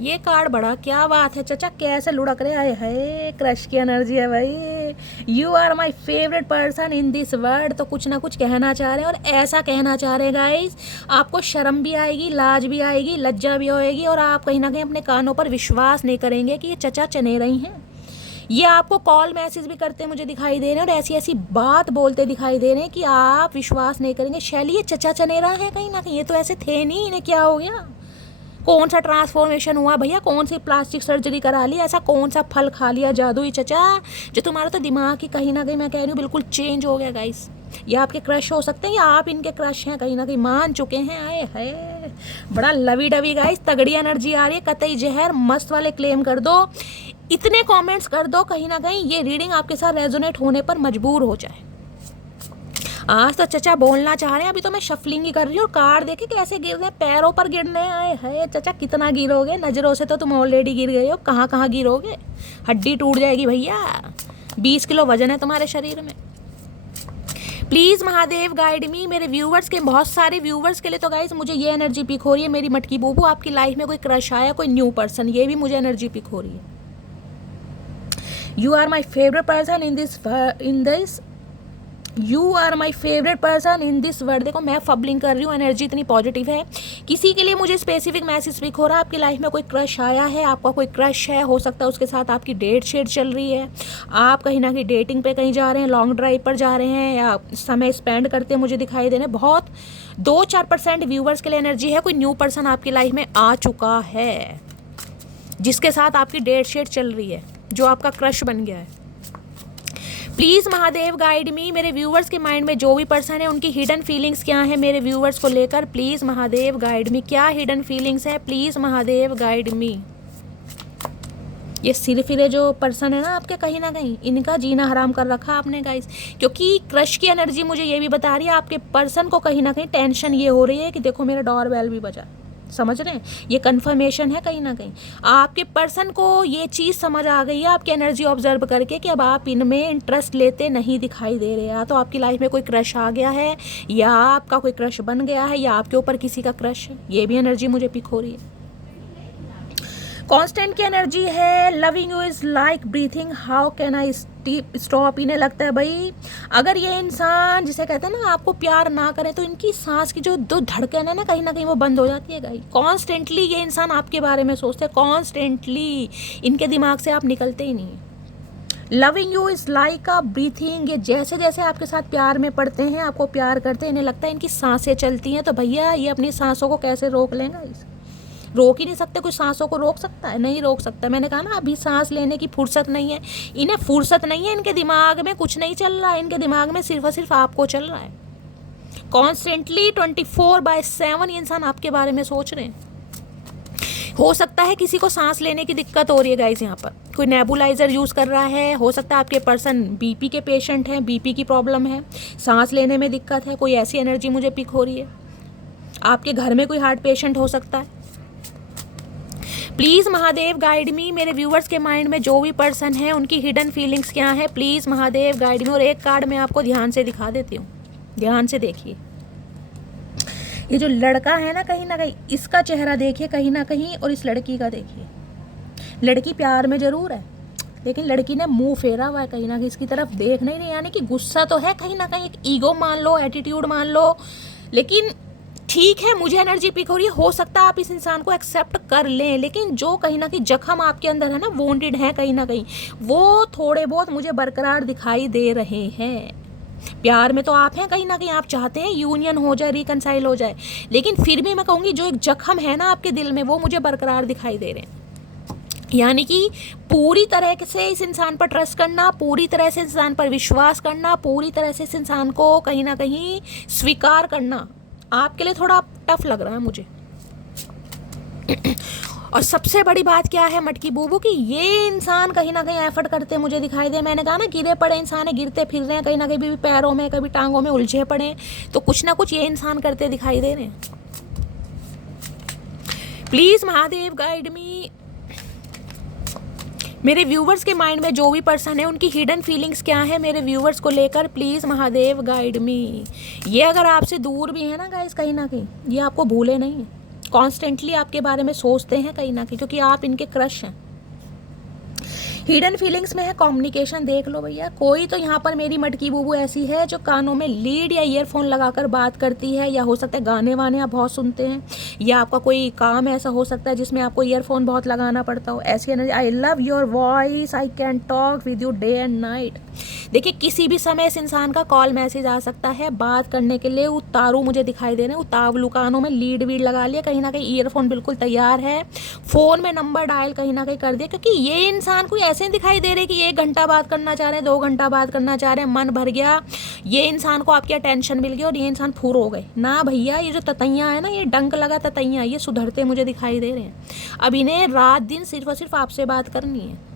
ये कार्ड बड़ा क्या बात है चाचा, कैसे लुढ़क रहे। आए है क्रश की एनर्जी है भाई। You are my favourite person in this world. तो कुछ ना कुछ कहना चाह रहे हैं, और ऐसा कहना चाह रहे हैं गाइस आपको शर्म भी आएगी, लाज भी आएगी, लज्जा भी होएगी, और आप कहीं ना कहीं अपने कानों पर विश्वास नहीं करेंगे कि ये चचा चने रही हैं। ये आपको कॉल मैसेज भी करते मुझे दिखाई दे रहे हैं और ऐसी ऐसी बात बोलते दिखाई दे रहे हैं कि आप विश्वास नहीं करेंगे। शैली ये चचा चनेरा है कहीं ना कहीं, ये तो ऐसे थे नहीं, इन्हें क्या हो गया, कौन सा ट्रांसफॉर्मेशन हुआ भैया, कौन सी प्लास्टिक सर्जरी करा ली, ऐसा कौन सा फल खा लिया जादुई चचा जो तुम्हारा तो दिमाग ही कहीं ना कहीं मैं कह रही हूँ बिल्कुल चेंज हो गया गाइस। ये आपके क्रश हो सकते हैं या आप इनके क्रश हैं, कहीं ना कहीं मान चुके हैं। आए है बड़ा लवी डवी गाइस, तगड़ी एनर्जी आ रही है, कतई जहर मस्त वाले क्लेम कर दो, इतने कमेंट्स कर दो कहीं ना कहीं ये रीडिंग आपके साथ रेजोनेट होने पर मजबूर हो जाए। आज तो चचा बोलना चाह रहे हैं, अभी तो मैं शफलिंग ही कर रही हूँ। कार्ड देखे कैसे गिर रहे हैं, पैरों पर गिरने आए है चचा। कितना गिरोगे, नजरों से तो तुम ऑलरेडी गिर गए हो, कहाँ कहाँ गिरोगे, हड्डी टूट जाएगी भैया। 20 किलो वजन है तुम्हारे शरीर में। प्लीज़ महादेव गाइड मी। मेरे व्यूवर्स के, बहुत सारे व्यूवर्स के लिए तो गाइस मुझे ये एनर्जी पिक हो रही है, मेरी मटकी बूबू आपकी लाइफ में कोई क्रश आया, कोई न्यू पर्सन, ये भी मुझे एनर्जी पिक हो रही है। You are my favourite person you are my favourite person in this world. देखो मैं फबलिंग कर रही हूँ, एनर्जी इतनी पॉजिटिव है। किसी के लिए मुझे स्पेसिफिक मैसेज पिक हो रहा है, आपकी लाइफ में कोई क्रश आया है, आपका कोई क्रश है, हो सकता है उसके साथ आपकी डेट शेट चल रही है, आप कहीं ना कहीं डेटिंग पे कहीं जा रहे हैं, लॉन्ग ड्राइव पर जा रहे हैं, या समय स्पेंड करते मुझे दिखाई दे रहे हैं। बहुत 2-4% व्यूवर्स के लिए एनर्जी है, कोई न्यू पर्सन आपकी लाइफ में आ चुका है जिसके साथ आपकी डेट शेट चल रही है, जो आपका क्रश बन गया है। प्लीज़ महादेव गाइड मी। मेरे व्यूवर्स के माइंड में जो भी पर्सन है उनकी हिडन फीलिंग्स क्या है मेरे व्यूवर्स को लेकर, प्लीज़ महादेव गाइड मी। क्या हिडन फीलिंग्स है, प्लीज़ महादेव गाइड मी। ये सिर फिरे जो पर्सन है ना आपके, कहीं ना कहीं इनका जीना हराम कर रखा आपने गाइस, क्योंकि क्रश की एनर्जी मुझे ये भी बता रही है आपके पर्सन को कहीं ना कहीं टेंशन ये हो रही है कि देखो मेरा डोर बेल भी बजा, समझ रहे हैं। ये कंफर्मेशन है कहीं ना कहीं आपके पर्सन को ये चीज़ समझ आ गई है आपकी एनर्जी ऑब्जर्व करके कि अब आप इनमें इंटरेस्ट लेते नहीं दिखाई दे रहे। या तो आपकी लाइफ में कोई क्रश आ गया है, या आपका कोई क्रश बन गया है, या आपके ऊपर किसी का क्रश है। ये भी एनर्जी मुझे पिक हो रही है। कांस्टेंट की एनर्जी है, loving you is like breathing, how can I stop. इन्हें लगता है भाई अगर ये इंसान जिसे कहते हैं ना आपको प्यार ना करें तो इनकी सांस की जो दो धड़कन है ना कहीं वो बंद हो जाती है गाइस। कॉन्स्टेंटली ये इंसान आपके बारे में सोचते हैं, कॉन्स्टेंटली इनके दिमाग से आप निकलते ही नहीं। Loving you is like a breathing. ये जैसे जैसे आपके साथ प्यार में पड़ते हैं, आपको प्यार करते हैं, इन्हें लगता है इनकी सांसें चलती हैं। तो भैया ये अपनी सांसों को कैसे रोक लेंगे, रोक ही नहीं सकते। कुछ सांसों को रोक सकता है, नहीं रोक सकता। मैंने कहा ना अभी सांस लेने की फुर्सत नहीं है, इन्हें फुर्सत नहीं है, इनके दिमाग में कुछ नहीं चल रहा है, इनके दिमाग में सिर्फ और सिर्फ आपको चल रहा है। कॉन्स्टेंटली 24/7 ये इंसान आपके बारे में सोच रहे हैं। हो सकता है किसी को सांस लेने की दिक्कत हो रही है गाइस, यहाँ पर कोई नेबुलाइजर यूज़ कर रहा है, हो सकता है आपके पर्सन बीपी के पेशेंट हैं, बीपी की प्रॉब्लम है, सांस लेने में दिक्कत है, कोई ऐसी एनर्जी मुझे पिक हो रही है। आपके घर में कोई हार्ट पेशेंट हो सकता है। प्लीज़ महादेव गाइड मी। मेरे व्यूवर्स के माइंड में जो भी पर्सन है उनकी हिडन फीलिंग्स क्या है, प्लीज़ महादेव गाइड मी। और एक कार्ड मैं आपको ध्यान से दिखा देती हूँ, ध्यान से देखिए। ये जो लड़का है ना कहीं इसका चेहरा देखिए कहीं ना कहीं, और इस लड़की का देखिए। लड़की प्यार में ज़रूर है लेकिन लड़की ने मुंह फेरा हुआ है कहीं ना कहीं, इसकी तरफ देख नहीं रही। यानी कि गुस्सा तो है कहीं ना कहीं, एक ईगो मान लो, एटीट्यूड मान लो, लेकिन ठीक है मुझे एनर्जी पिक हो रही है, हो सकता है आप इस इंसान को एक्सेप्ट कर लें, लेकिन जो कहीं ना कहीं जख्म आपके अंदर है ना, वॉन्टेड है कहीं ना कहीं, वो थोड़े बहुत मुझे बरकरार दिखाई दे रहे हैं। प्यार में तो आप हैं कहीं ना कहीं, आप चाहते हैं यूनियन हो जाए, रिकनसाइल हो जाए, लेकिन फिर भी मैं कहूँगी जो एक जख्म है ना आपके दिल में, वो मुझे बरकरार दिखाई दे रहे हैं। यानी कि पूरी तरह से इस इंसान पर ट्रस्ट करना, पूरी तरह से इंसान पर विश्वास करना, पूरी तरह से इस इंसान को कहीं ना कहीं स्वीकार करना आपके लिए थोड़ा टफ लग रहा है मुझे। और सबसे बड़ी बात क्या है मटकी बूबू की, ये इंसान कहीं ना कहीं एफर्ट करते मुझे दिखाई दे। मैंने कहा ना गिरे पड़े इंसान है, गिरते फिर रहे हैं कहीं ना कहीं, भी पैरों में कभी टांगों में उलझे पड़े, तो कुछ ना कुछ ये इंसान करते दिखाई दे रहे हैं। प्लीज महादेव गाइड मी। मेरे व्यूवर्स के माइंड में जो भी पर्सन है उनकी हिडन फीलिंग्स क्या है मेरे व्यूवर्स को लेकर, प्लीज़ महादेव गाइड मी। ये अगर आपसे दूर भी है ना गाइस कहीं ना कहीं, ये आपको भूले नहीं है, कॉन्स्टेंटली आपके बारे में सोचते हैं कहीं ना कहीं, क्योंकि आप इनके क्रश हैं। हिडन फीलिंग्स में है कम्युनिकेशन। देख लो भैया, कोई तो यहाँ पर मेरी मटकी बूबू ऐसी है जो कानों में लीड या ईयरफोन लगाकर बात करती है, या हो सकता है गाने वाने आप बहुत सुनते हैं, या आपका कोई काम ऐसा हो सकता है जिसमें आपको ईयरफोन बहुत लगाना पड़ता हो। ऐसी energy, I love your voice, I can talk with you day and night. देखिए किसी भी समय इस इंसान का कॉल मैसेज आ सकता है बात करने के लिए। उतारू मुझे दिखाई दे रहे हैं, उतावलू, कानों में लीड वीड लगा लिया, कहीं ना कहीं ईयरफोन बिल्कुल तैयार है, फ़ोन में नंबर डायल कहीं ना कहीं कर दिया, क्योंकि ये इंसान कोई ऐसे दिखाई दे रहे कि 1 घंटा बात करना चाह रहे हैं, 2 घंटा बात करना चाह रहे हैं, मन भर गया, ये इंसान को आपकी अटेंशन मिल गई और ये इंसान फुर हो गए ना। भैया ये जो ततैया है ना, ये डंक लगा ततैया, ये सुधरते मुझे दिखाई दे रहे हैं। अब इन्हें रात दिन सिर्फ और सिर्फ आपसे बात करनी है,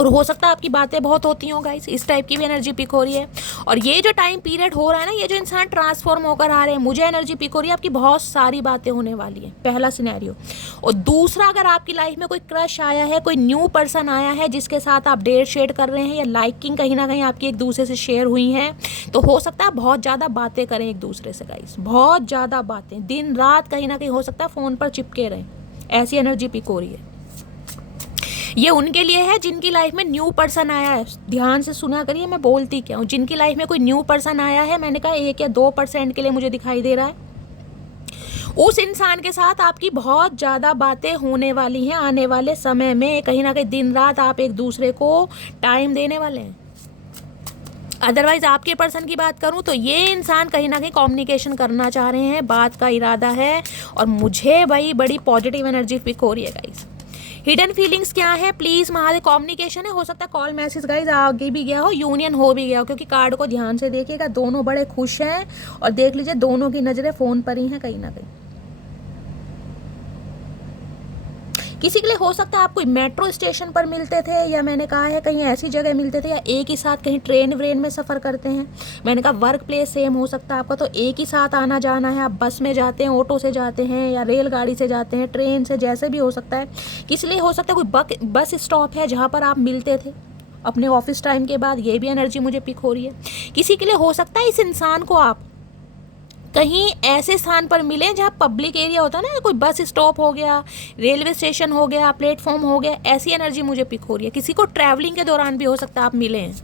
और हो सकता है आपकी बातें बहुत होती हों गाइस, इस टाइप की भी एनर्जी पिक हो रही है। और ये जो टाइम पीरियड हो रहा है ना, ये जो इंसान ट्रांसफॉर्म होकर आ रहे हैं, मुझे एनर्जी पिक हो रही है आपकी बहुत सारी बातें होने वाली है, पहला सिनेरियो। और दूसरा, अगर आपकी लाइफ में कोई क्रश आया है, कोई न्यू पर्सन आया है जिसके साथ आप डेट शेयर कर रहे हैं, या लाइकिंग कहीं ना कहीं आपकी एक दूसरे से शेयर हुई है, तो हो सकता है बहुत ज़्यादा बातें करें एक दूसरे से गाइस, बहुत ज़्यादा बातें, दिन रात कहीं ना कहीं हो सकता है फ़ोन पर चिपके रहें, ऐसी एनर्जी पिक हो रही है। ये उनके लिए है जिनकी लाइफ में न्यू पर्सन आया है, ध्यान से सुना करिए मैं बोलती क्या हूँ। जिनकी लाइफ में कोई न्यू पर्सन आया है, मैंने कहा 1 या 2% के लिए मुझे दिखाई दे रहा है, उस इंसान के साथ आपकी बहुत ज़्यादा बातें होने वाली हैं आने वाले समय में। कहीं ना कहीं दिन रात आप एक दूसरे को टाइम देने वाले हैं। अदरवाइज आपके पर्सन की बात करूं तो ये इंसान कहीं ना कहीं कम्युनिकेशन करना चाह रहे हैं, बात का इरादा है, और मुझे भाई बड़ी पॉजिटिव एनर्जी पिक हो रही है गाइस। हिडन फीलिंग्स क्या है प्लीज़ महादेव, कम्युनिकेशन है, हो सकता है कॉल मैसेज गाइज आगे भी गया हो, यूनियन हो भी गया हो, क्योंकि कार्ड को ध्यान से देखिएगा, दोनों बड़े खुश हैं, और देख लीजिए दोनों की नज़रें फ़ोन पर ही हैं कहीं ना कहीं। किसी के लिए हो सकता है आप कोई मेट्रो स्टेशन पर मिलते थे, या मैंने कहा है कहीं ऐसी जगह मिलते थे, या एक ही साथ कहीं ट्रेन व्रेन में सफ़र करते हैं। मैंने कहा वर्क प्लेस सेम हो सकता है आपका, तो एक ही साथ आना जाना है, आप बस में जाते हैं, ऑटो से जाते हैं, या रेलगाड़ी से जाते हैं, ट्रेन से, जैसे भी हो सकता है। किसी लिए हो सकता है कोई बस स्टॉप है जहाँ पर आप मिलते थे अपने ऑफिस टाइम के बाद, ये भी एनर्जी मुझे पिक हो रही है। किसी के लिए हो सकता है इस इंसान को आप कहीं ऐसे स्थान पर मिले जहाँ पब्लिक एरिया होता है ना, कोई बस स्टॉप हो गया, रेलवे स्टेशन हो गया, प्लेटफॉर्म हो गया, ऐसी एनर्जी मुझे पिक हो रही है। किसी को ट्रैवलिंग के दौरान भी हो सकता है आप मिले हैं।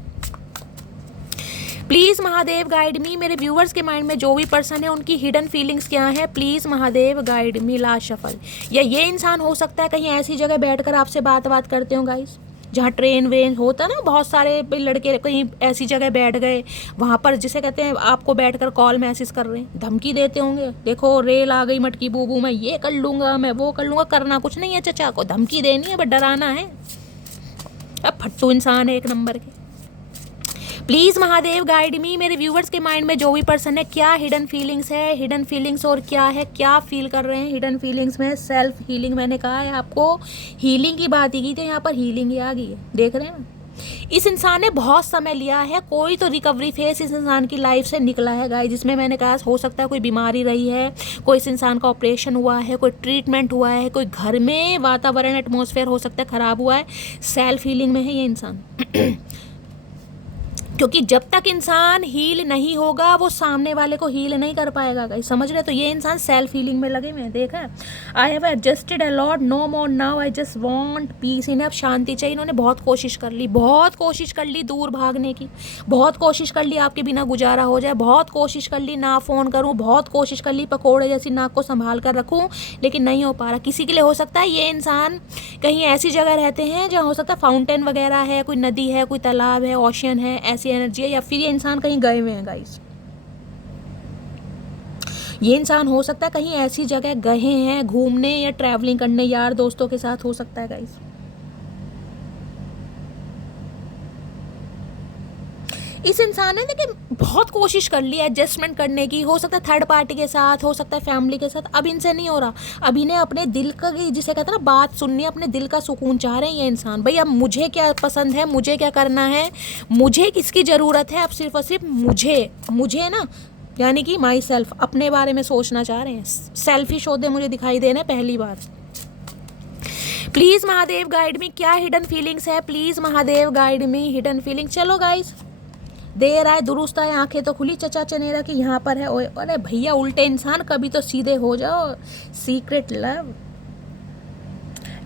प्लीज़ महादेव गाइड मी। मेरे व्यूवर्स के माइंड में जो भी पर्सन है उनकी हिडन फीलिंग्स क्या है, please Mahadev guide me. Last shuffle, या ये इंसान हो सकता है कहीं ऐसी जगह बैठकर आपसे बात करते हो गाइस, जहाँ ट्रेन व्रेन होता ना, बहुत सारे लड़के कहीं ऐसी जगह बैठ गए, वहाँ पर जिसे कहते हैं आपको बैठकर कॉल मैसेज कर रहे हैं, धमकी देते होंगे, देखो रेल आ गई मटकी बूबू, मैं ये कर लूँगा, मैं वो कर लूँगा। करना कुछ नहीं है चचा को, धमकी देनी है, बट डराना है। अब फट्टू इंसान है एक नंबर के। प्लीज़ महादेव गाइड मी। मेरे व्यूवर्स के माइंड में जो भी पर्सन है, क्या हिडन फीलिंग्स है, हिडन फीलिंग्स और क्या है, क्या फील कर रहे हैं। हिडन फीलिंग्स में सेल्फ हीलिंग, मैंने कहा है आपको, हीलिंग की बात ही की तो यहाँ पर हीलिंग ही आ गई है, देख रहे हैं ना। इस इंसान ने बहुत समय लिया है, कोई तो रिकवरी फेस इस इंसान की लाइफ से निकला है गाइस, जिसमें मैंने कहा हो सकता है कोई बीमारी रही है, कोई इस इंसान का ऑपरेशन हुआ है, कोई ट्रीटमेंट हुआ है, कोई घर में वातावरण एटमॉस्फेयर हो सकता है ख़राब हुआ है, सेल्फ हीलिंग में है ये इंसान। क्योंकि जब तक इंसान हील नहीं होगा वो सामने वाले को हील नहीं कर पाएगा गाइस, समझ रहे? तो ये इंसान सेल्फ हीलिंग में लगे हुए हैं। देखा, I have adjusted a lot, no more now, I just want peace. इन्हें अब शांति चाहिए। इन्होंने बहुत कोशिश कर ली, बहुत कोशिश कर ली दूर भागने की, बहुत कोशिश कर ली आपके बिना गुजारा हो जाए, बहुत कोशिश कर ली ना फ़ोन करूँ, बहुत कोशिश कर ली पकोड़े जैसी नाक को संभाल कर रखूँ, लेकिन नहीं हो पा रहा। किसी के लिए हो सकता है ये इंसान कहीं ऐसी जगह रहते हैं जहाँ हो सकता है फाउंटेन वगैरह है, कोई नदी है, कोई तालाब है, ओशियन है, ऐसी एनर्जी है। या फिर ये इंसान कहीं गए हुए हैं गाइस, ये इंसान हो सकता है कहीं ऐसी जगह गए हैं घूमने या ट्रैवलिंग करने, यार दोस्तों के साथ हो सकता है गाइस। इस इंसान ने देखिए बहुत कोशिश कर ली एडजस्टमेंट करने की, हो सकता है थर्ड पार्टी के साथ, हो सकता है फैमिली के साथ, अब इनसे नहीं हो रहा। अब इन्हें अपने दिल का, जिसे कहते हैं ना, बात सुननी है, अपने दिल का सुकून चाह रहे हैं ये इंसान। भाई अब मुझे क्या पसंद है, मुझे क्या करना है, मुझे किसकी ज़रूरत है, अब सिर्फ और सिर्फ मुझे ना, यानी कि माई सेल्फ, अपने बारे में सोचना चाह रहे हैं। सेल्फिश होते मुझे दिखाई दे रहे हैं पहली बार। प्लीज़ महादेव गाइड मी, क्या हिडन फीलिंग्स है, please Mahadev guide me hidden feeling. चलो गाइस, देर आए दुरुस्त आए, आंखें तो खुली चचा चनेरा की यहाँ पर है। ओए अरे भैया उल्टे इंसान, कभी तो सीधे हो जाओ। Secret love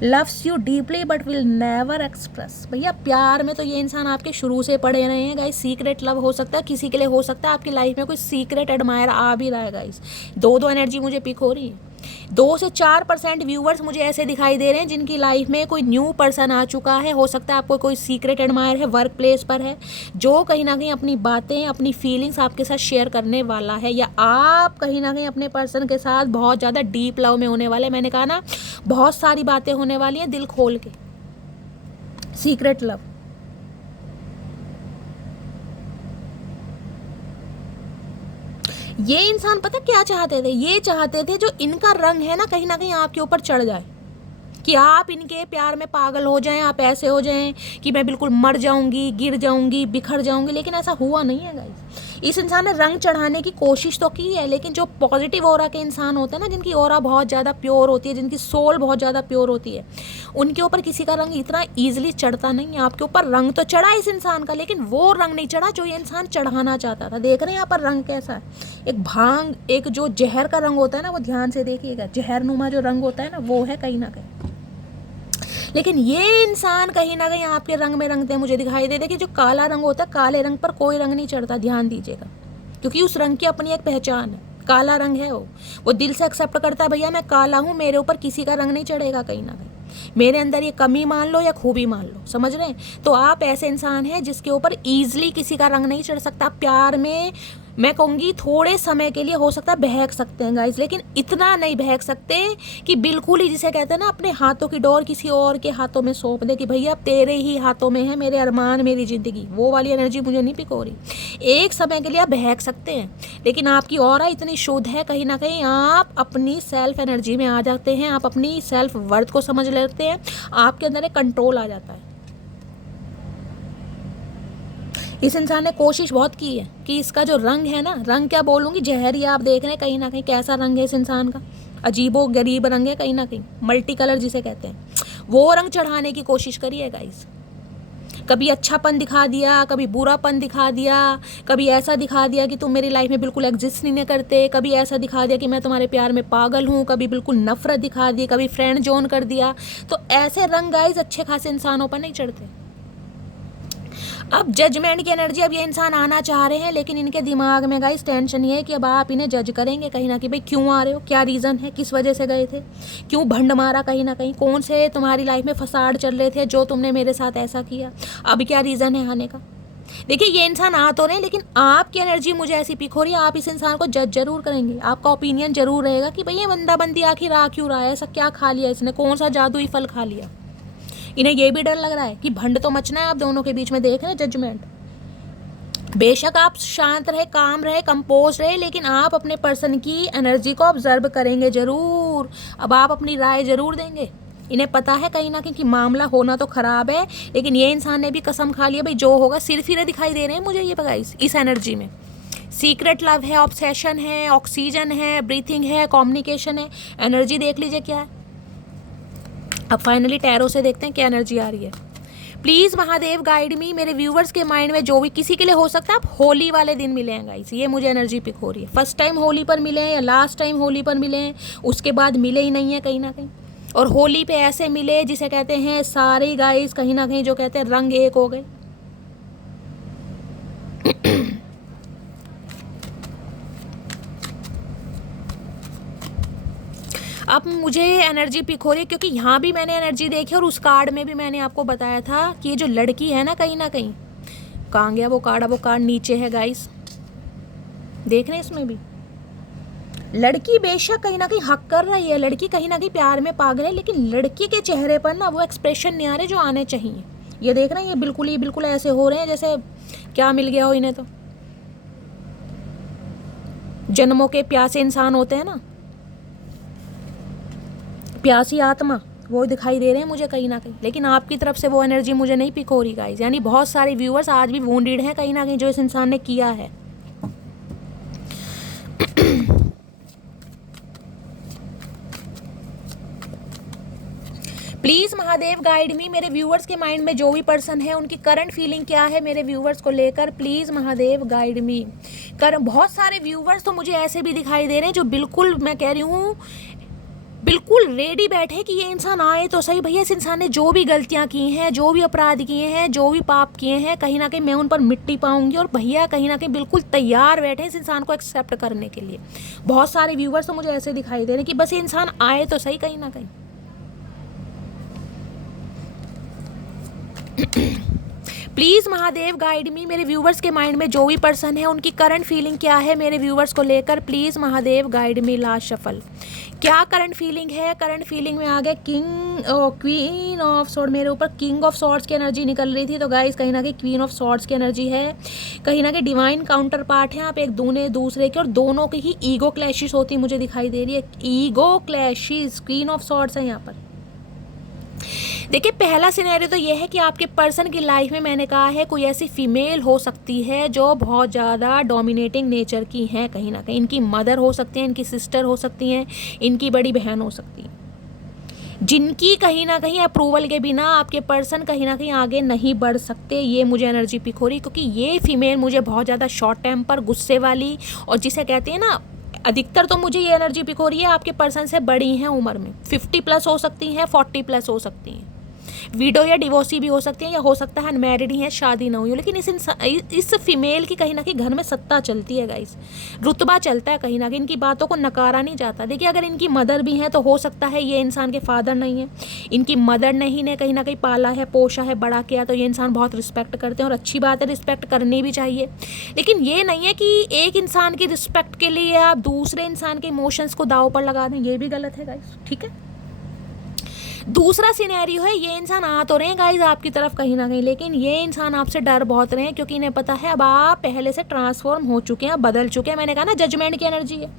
loves you deeply but will never express. भैया प्यार में तो ये इंसान आपके शुरू से पड़े रहे हैं गाइस। सीक्रेट लव हो सकता है किसी के लिए, हो सकता है आपकी लाइफ में कोई सीक्रेट एडमायर आ भी रहा है गाइस। दो एनर्जी मुझे पिक हो रही है। 2 से 4% व्यूवर्स मुझे ऐसे दिखाई दे रहे हैं जिनकी लाइफ में कोई न्यू पर्सन आ चुका है। हो सकता है आपको कोई सीक्रेट एडमायर है, वर्क प्लेस पर है, जो कहीं ना कहीं अपनी बातें, अपनी फीलिंग्स आपके साथ शेयर करने वाला है, या आप कहीं ना कहीं अपने पर्सन के साथ बहुत ज़्यादा डीप लव में होने वाले। मैंने कहा ना, बहुत सारी बातें होने वाली हैं दिल खोल के। सीक्रेट लव, ये इंसान पता क्या चाहते थे, ये चाहते थे जो इनका रंग है ना कहीं आपके ऊपर चढ़ जाए, कि आप इनके प्यार में पागल हो जाएं, आप ऐसे हो जाएं कि मैं बिल्कुल मर जाऊंगी, गिर जाऊंगी, बिखर जाऊंगी। लेकिन ऐसा हुआ नहीं है गाइस। इस इंसान ने रंग चढ़ाने की कोशिश तो की है, लेकिन जो पॉजिटिव ऑरा के इंसान होते हैं ना, जिनकी ऑरा बहुत ज़्यादा प्योर होती है, जिनकी सोल बहुत ज़्यादा प्योर होती है, उनके ऊपर किसी का रंग इतना ईजिली चढ़ता नहीं है। आपके ऊपर रंग तो चढ़ा इस इंसान का, लेकिन वो रंग नहीं चढ़ा जो ये इंसान चढ़ाना चाहता था। देख रहे हैं यहाँ पर रंग कैसा है, एक भांग, एक जो जहर का रंग होता है ना, वो ध्यान से देखिएगा, जहरनुमा जो रंग होता है ना, वो है कहीं ना कहीं। लेकिन ये इंसान कहीं ना कहीं आपके रंग में रंगते हैं मुझे दिखाई देते, कि जो काला रंग होता है, काले रंग पर कोई रंग नहीं चढ़ता, ध्यान दीजिएगा, क्योंकि उस रंग की अपनी एक पहचान है। काला रंग है वो दिल से एक्सेप्ट करता है, भैया मैं काला हूँ, मेरे ऊपर किसी का रंग नहीं चढ़ेगा कहीं ना कहीं। मेरे अंदर ये कमी मान लो या खूबी मान लो, समझ रहे हैं? तो आप ऐसे इंसान हैं जिसके ऊपर ईजिली किसी का रंग नहीं चढ़ सकता। प्यार में मैं कहूँगी थोड़े समय के लिए हो सकता है बहक सकते हैं गाइस, लेकिन इतना नहीं बहक सकते कि बिल्कुल ही, जिसे कहते हैं ना, अपने हाथों की डोर किसी और के हाथों में सौंप दे कि भैया तेरे ही हाथों में है मेरे अरमान, मेरी ज़िंदगी। वो वाली एनर्जी मुझे नहीं पिक हो रही। एक समय के लिए आप बहक सकते हैं, लेकिन आपकी ऑरा इतनी शुद्ध है, कहीं ना कहीं आप अपनी सेल्फ एनर्जी में आ जाते हैं, आप अपनी सेल्फ वर्थ को समझ लेते हैं, आपके अंदर एक कंट्रोल आ जाता है। इस इंसान ने कोशिश बहुत की है कि इसका जो रंग है ना, रंग क्या बोलूँगी, जहरी, आप देख रहे हैं कहीं ना कहीं कैसा रंग है इस इंसान का, अजीबो गरीब रंग है कहीं ना कहीं, मल्टी कलर जिसे कहते हैं, वो रंग चढ़ाने की कोशिश करिए गाइस। कभी अच्छापन दिखा दिया, कभी बुरापन दिखा दिया, कभी ऐसा दिखा दिया कि तुम मेरी लाइफ में बिल्कुल एग्जिस्ट नहीं करते, कभी ऐसा दिखा दिया कि मैं तुम्हारे प्यार में पागल हूँ, कभी बिल्कुल नफरत दिखा दी, कभी फ्रेंड जोन कर दिया। तो ऐसे रंग गाइस अच्छे खासे इंसानों पर नहीं चढ़ते। अब जजमेंट की एनर्जी, अब ये इंसान आना चाह रहे हैं, लेकिन इनके दिमाग में गाइस टेंशन ये है कि अब आप इन्हें जज करेंगे कहीं ना, कि भाई क्यों आ रहे हो, क्या रीज़न है, किस वजह से गए थे, क्यों भंड मारा, कहीं ना कहीं कौन से तुम्हारी लाइफ में फसाड चल रहे थे जो तुमने मेरे साथ ऐसा किया, अब क्या रीज़न है आने का। देखिए ये इंसान आ तो रहे हैं, लेकिन आपकी एनर्जी मुझे ऐसी पिक हो रही है, आप इस इंसान को जज जरूर करेंगे, आपका ओपिनियन जरूर रहेगा कि भाई ये बंदा बंदी आखिर आ क्यों रहा है, ऐसा क्या खा लिया इसने, कौन सा जादुई फल खा लिया। इन्हें ये भी डर लग रहा है कि भंड तो मचना है आप दोनों के बीच में, देख रहे हैं जजमेंट। बेशक आप शांत रहे, काम रहे, कंपोज रहे, लेकिन आप अपने पर्सन की एनर्जी को ऑब्जर्व करेंगे जरूर। अब आप अपनी राय जरूर देंगे। इन्हें पता है कहीं ना कहीं कि मामला होना तो खराब है, लेकिन ये इंसान ने भी कसम खा लिया भाई जो होगा। सिर्फ ही दिखाई दे रहे हैं मुझे ये गाइस इस एनर्जी में। सीक्रेट लव है, ऑब्सेशन है, ऑक्सीजन है, ब्रीथिंग है, कम्युनिकेशन है। एनर्जी देख लीजिए क्या है। अब फाइनली टैरो से देखते हैं क्या एनर्जी आ रही है। प्लीज़ महादेव गाइड मी, मेरे व्यूवर्स के माइंड में जो भी किसी के लिए हो सकता है आप होली वाले दिन मिले हैं गाइस, ये मुझे एनर्जी पिक हो रही है। फर्स्ट टाइम होली पर मिले हैं या लास्ट टाइम होली पर मिले हैं, उसके बाद मिले ही नहीं है कहीं ना कहीं, और होली पे ऐसे मिले जिसे कहते हैं सारे गाइस कहीं ना कहीं जो कहते हैं रंग एक हो गए। अब मुझे एनर्जी पिक हो रही है क्योंकि यहाँ भी मैंने एनर्जी देखी और उस कार्ड में भी मैंने आपको बताया था कि ये जो लड़की है ना कहीं कहाँ गया वो कार्ड, अब वो कार्ड नीचे है गाइस, देख रहे हैं इसमें भी लड़की बेशक कहीं ना कहीं हक कर रही है, लड़की कहीं ना कहीं प्यार में पागल है, लेकिन लड़की के चेहरे पर ना वो एक्सप्रेशन नहीं आ रहे जो आने चाहिए। ये देख रहे हैं, ये बिल्कुल ऐसे हो रहे हैं जैसे क्या मिल गया हो इन्हें, तो जन्मों के प्यासे इंसान होते हैं ना, प्यासी आत्मा, वो दिखाई दे रहे हैं मुझे कहीं ना कहीं, लेकिन आपकी तरफ से वो एनर्जी मुझे नहीं पिक हो रही गाइस। यानी बहुत सारे व्यूअर्स आज भी वुंडेड हैं कहीं ना कहीं जो इस इंसान ने किया है। प्लीज़ महादेव गाइड मी, मेरे व्यूअर्स के माइंड में जो भी पर्सन है उनकी करंट फीलिंग क्या है मेरे व्यूअर्स को लेकर, प्लीज़ महादेव गाइड मी। बहुत सारे व्यूअर्स तो मुझे ऐसे भी दिखाई दे रहे हैं जो बिल्कुल मैं कह रही हूँ बिल्कुल रेडी बैठे कि ये इंसान आए तो सही भैया, इस इंसान ने जो भी गलतियां की हैं, जो भी अपराध किए हैं, जो भी पाप किए हैं, कहीं ना कहीं मैं उन पर मिट्टी पाऊंगी, और भैया कहीं ना कहीं बिल्कुल तैयार बैठे इस इंसान को एक्सेप्ट करने के लिए। बहुत सारे व्यूवर्स तो मुझे ऐसे दिखाई दे रहे हैं कि बस ये इंसान आए तो सही कहीं ना कहीं। प्लीज़ महादेव गाइड मी, मेरे व्यूवर्स के माइंड में जो भी पर्सन है उनकी करंट फीलिंग क्या है मेरे व्यूवर्स को लेकर, please Mahadev guide me. Last shuffle क्या करंट फीलिंग है? करंट फीलिंग में आ गया क्वीन ऑफ सॉर्ड, मेरे ऊपर किंग ऑफ सॉर्ड्स की एनर्जी निकल रही थी, तो गाइस कहीं ना कहीं क्वीन ऑफ सॉर्ड्स की एनर्जी है, कहीं ना कहीं डिवाइन काउंटर पार्ट है आप एक दूसरे के, और दोनों की ही ईगो क्लैशेस होती मुझे दिखाई दे रही है, ego clashes, queen of swords है यहाँ पर। देखिए पहला सिनेरियो तो ये है कि आपके पर्सन की लाइफ में मैंने कहा है कोई ऐसी फीमेल हो सकती है जो बहुत ज़्यादा डोमिनेटिंग नेचर की हैं, कहीं ना कहीं इनकी मदर हो सकती हैं, इनकी सिस्टर हो सकती हैं, इनकी बड़ी बहन हो सकती है, जिनकी कहीं ना कहीं अप्रूवल के बिना आपके पर्सन कहीं ना कहीं आगे नहीं बढ़ सकते। ये मुझे एनर्जी पिक हो रही क्योंकि ये फीमेल मुझे बहुत ज़्यादा शॉर्ट टेम्पर, गुस्से वाली, और जिसे कहते हैं ना, अधिकतर तो मुझे ये एनर्जी पिक हो रही है आपके पर्सन से बड़ी हैं उम्र में, 50+ हो सकती हैं, 40+ हो सकती हैं, विडो या डिवोर्सी भी हो सकती हैं, या हो सकता है अनमैरिड ही है, शादी ना हुई हो, लेकिन इस फीमेल की कहीं ना कहीं घर में सत्ता चलती है गाइस, रुतबा चलता है कहीं ना कहीं, इनकी बातों को नकारा नहीं जाता। देखिए अगर इनकी मदर भी है तो हो सकता है ये इंसान के फादर नहीं है, इनकी मदर नहीं ने कहीं ना कहीं पाला है, पोषा है, बड़ा किया, तो ये इंसान बहुत रिस्पेक्ट करते हैं, और अच्छी बात है, रिस्पेक्ट करनी भी चाहिए, लेकिन ये नहीं है कि एक इंसान की रिस्पेक्ट के लिए आप दूसरे इंसान के इमोशंस को दाव पर लगा दें, ये भी गलत है गाइस, ठीक है। दूसरा सिनेरियो है ये इंसान आ तो रहे हैं गाइज आपकी तरफ कहीं ना कहीं, लेकिन ये इंसान आपसे डर बहुत रहे हैं क्योंकि इन्हें पता है अब आप पहले से ट्रांसफॉर्म हो चुके हैं, बदल चुके हैं। मैंने कहा ना जजमेंट की एनर्जी है।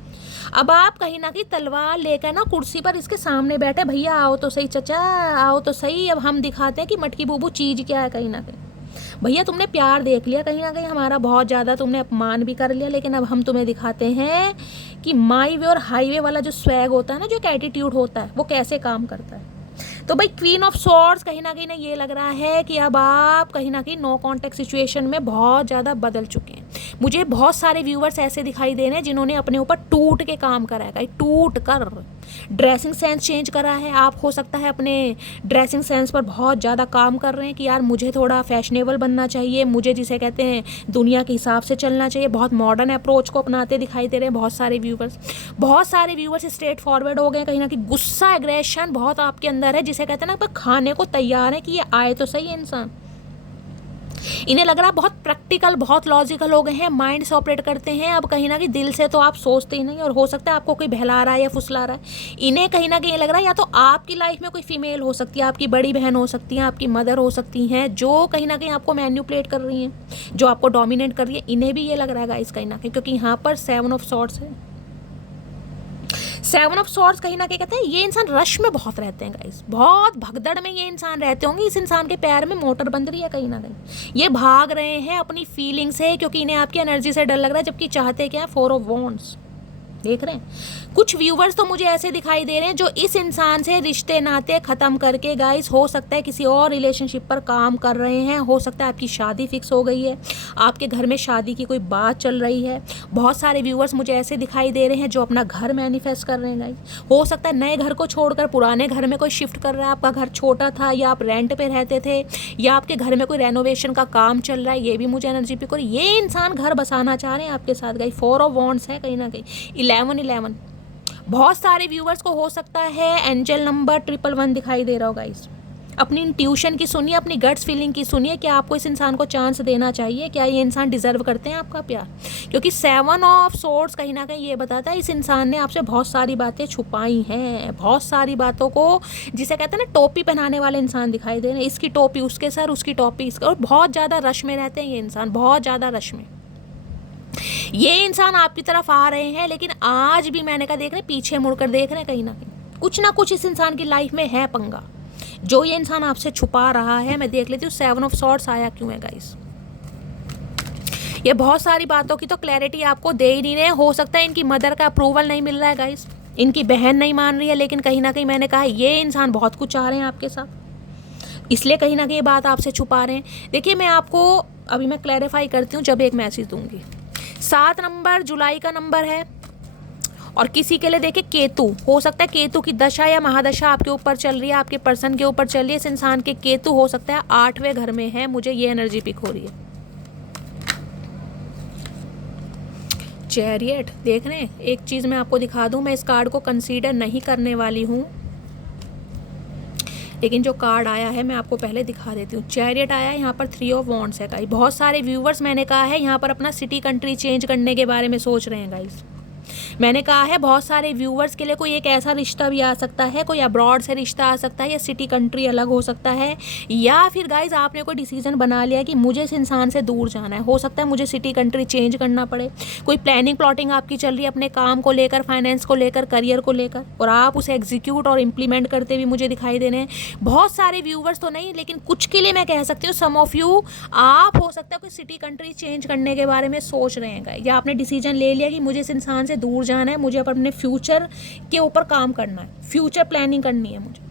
अब आप कहीं ना कहीं तलवार लेकर ना कुर्सी पर इसके सामने बैठे, भैया आओ तो सही, चचा आओ तो सही, अब हम दिखाते हैं कि मटकी बूबू चीज़ क्या है। कहीं ना कहीं भैया तुमने प्यार देख लिया, कहीं ना कहीं हमारा बहुत ज़्यादा, तुमने अपमान भी कर लिया, लेकिन अब हम तुम्हें दिखाते हैं कि माई वे और हाईवे वाला जो स्वैग होता है ना, जो एक एटीट्यूड होता है, वो कैसे काम करता है। तो भाई क्वीन ऑफ सॉर्ड्स कहीं ना ये लग रहा है कि अब आप कहीं ना कहीं नो कॉन्टेक्ट सिचुएशन में बहुत ज़्यादा बदल चुके हैं। मुझे बहुत सारे व्यूवर्स ऐसे दिखाई दे रहे हैं जिन्होंने अपने ऊपर टूट के काम करा है, टूट कर ड्रेसिंग सेंस चेंज करा है। आप हो सकता है अपने ड्रेसिंग सेंस पर बहुत ज़्यादा काम कर रहे हैं कि यार मुझे थोड़ा फैशनेबल बनना चाहिए, मुझे जिसे कहते हैं दुनिया के हिसाब से चलना चाहिए, बहुत मॉडर्न अप्रोच को अपनाते दिखाई दे रहे हैं बहुत सारे व्यूवर्स स्ट्रेट फॉरवर्ड हो गए, कहीं ना कहीं गुस्सा एग्रेशन बहुत आपके अंदर है, जिसे कहते हैं ना पर खाने को तैयार है कि ये आए तो सही इंसान। इन्हें लग रहा है बहुत प्रैक्टिकल, बहुत लॉजिकल हो गए हैं, माइंड से ऑपरेट करते हैं। अब कहीं ना कहीं दिल से तो आप सोचते ही नहीं, और हो सकता है आपको कोई बहला रहा है या फुसला रहा है। इन्हें कहीं ना कहीं लग रहा है या तो आपकी लाइफ में कोई फीमेल हो सकती है, आपकी बड़ी बहन हो सकती है, आपकी मदर हो सकती हैं, जो कहीं ना कहीं आपको मैन्युपुलेट कर रही हैं, जो आपको डोमिनेट कर रही है। इन्हें भी ये लग रहा है गाइस कहीं ना कहीं, क्योंकि यहाँ पर 7 ऑफ सॉर्ड्स है। 7 ऑफ सॉर्ड्स कहीं ना कहीं कहते हैं ये इंसान रश में बहुत रहते हैं गाइस, बहुत भगदड़ में ये इंसान रहते होंगे। इस इंसान के पैर में मोटर बंद रही है कहीं ना कहीं, ये भाग रहे हैं अपनी फीलिंग से, क्योंकि इन्हें आपकी एनर्जी से डर लग रहा है, जबकि चाहते क्या है 4 ऑफ वॉन्ड्स। देख रहे हैं कुछ व्यूवर्स तो मुझे ऐसे दिखाई दे रहे हैं जो इस इंसान से रिश्ते नाते ख़त्म करके गाइस हो सकता है किसी और रिलेशनशिप पर काम कर रहे हैं। हो सकता है आपकी शादी फिक्स हो गई है, आपके घर में शादी की कोई बात चल रही है। बहुत सारे व्यूवर्स मुझे ऐसे दिखाई दे रहे हैं जो अपना घर मैनिफेस्ट कर रहे हैं गाइस। हो सकता है नए घर को छोड़कर पुराने घर में कोई शिफ्ट कर रहा है, आपका घर छोटा था या आप रेंट पे रहते थे या आपके घर में कोई रेनोवेशन का काम चल रहा है, ये भी मुझे एनर्जी पिक हो रही है। ये इंसान घर बसाना चाह रहे हैं आपके साथ गाइस। 4 ऑफ वॉन्ड्स है कहीं ना कहीं, 11 बहुत सारे व्यूवर्स को हो सकता है एंजल नंबर 111 दिखाई दे रहा हो गाइस। अपनी इंट्यूशन की सुनिए, अपनी गट्स फीलिंग की सुनिए, क्या आपको इस इंसान को चांस देना चाहिए, क्या ये इंसान डिजर्व करते हैं आपका प्यार। क्योंकि 7 ऑफ सोर्ड्स कहीं ना कहीं ये बताता है इस इंसान ने आपसे बहुत सारी बातें छुपाई हैं, बहुत सारी बातों को, जिसे कहते हैं ना टोपी पहनाने वाले इंसान दिखाई दे रहे हैं। इसकी टोपी उसके सर, उसकी टोपी इसका, और बहुत ज़्यादा रश में रहते हैं ये इंसान, बहुत ज़्यादा रश में। ये इंसान आपकी तरफ आ रहे हैं लेकिन आज भी मैंने कहा देख रहे पीछे मुड़कर देख रहे हैं, कहीं ना कुछ इस इंसान की लाइफ में है पंगा जो ये इंसान आपसे छुपा रहा है। मैं देख लेती हूँ 7 ऑफ सॉर्ड्स आया क्यों है गाइस। ये बहुत सारी बातों की तो क्लैरिटी आपको दे ही नहीं रहे। हो सकता है इनकी मदर का अप्रूवल नहीं मिल रहा है गाइस, इनकी बहन नहीं मान रही है, लेकिन कहीं ना कहीं मैंने कहा ये इंसान बहुत कुछ चाह रहे हैं आपके साथ, इसलिए कहीं ना कहीं ये बात आपसे छुपा रहे हैं। देखिए मैं आपको अभी मैं क्लैरिफाई करती हूँ जब एक मैसेज दूंगी। 7 नंबर जुलाई का नंबर है और किसी के लिए देखिए केतु, हो सकता है केतु की दशा या महादशा आपके ऊपर चल रही है, आपके पर्सन के ऊपर चल रही है। इस इंसान के केतु हो सकता है 8वें घर में है, मुझे ये एनर्जी पिक हो रही है। चैरियट देख रहे हैं, एक चीज़ मैं आपको दिखा दूं, मैं इस कार्ड को कंसीडर नहीं करने वाली हूँ लेकिन जो कार्ड आया है मैं आपको पहले दिखा देती हूँ। चैरियट आया है, यहाँ पर 3 ऑफ वॉन्ड्स है गाइस। बहुत सारे व्यूवर्स मैंने कहा है यहाँ पर अपना सिटी कंट्री चेंज करने के बारे में सोच रहे हैं गाइस। मैंने कहा है बहुत सारे व्यूवर्स के लिए कोई एक ऐसा रिश्ता भी आ सकता है, कोई अब्रॉड से रिश्ता आ सकता है, या सिटी कंट्री अलग हो सकता है, या फिर गाइज आपने कोई डिसीजन बना लिया कि मुझे इस इंसान से दूर जाना है। हो सकता है मुझे सिटी कंट्री चेंज करना पड़े, कोई प्लानिंग प्लॉटिंग आपकी चल रही है अपने काम को लेकर, फाइनेंस को लेकर, करियर को लेकर, और आप उसे एग्जीक्यूट और इम्प्लीमेंट करते हुए मुझे दिखाई दे रहे हैं। बहुत सारे व्यूवर्स तो नहीं लेकिन कुछ के लिए मैं कह सकती हूँ, सम ऑफ यू आप हो सकता है कोई सिटी कंट्री चेंज करने के बारे में सोच रहे हैं, या आपने डिसीजन ले लिया कि मुझे इस इंसान से दूर जाना है, मुझे अपने फ्यूचर के ऊपर काम करना है, फ्यूचर प्लानिंग करनी है मुझे।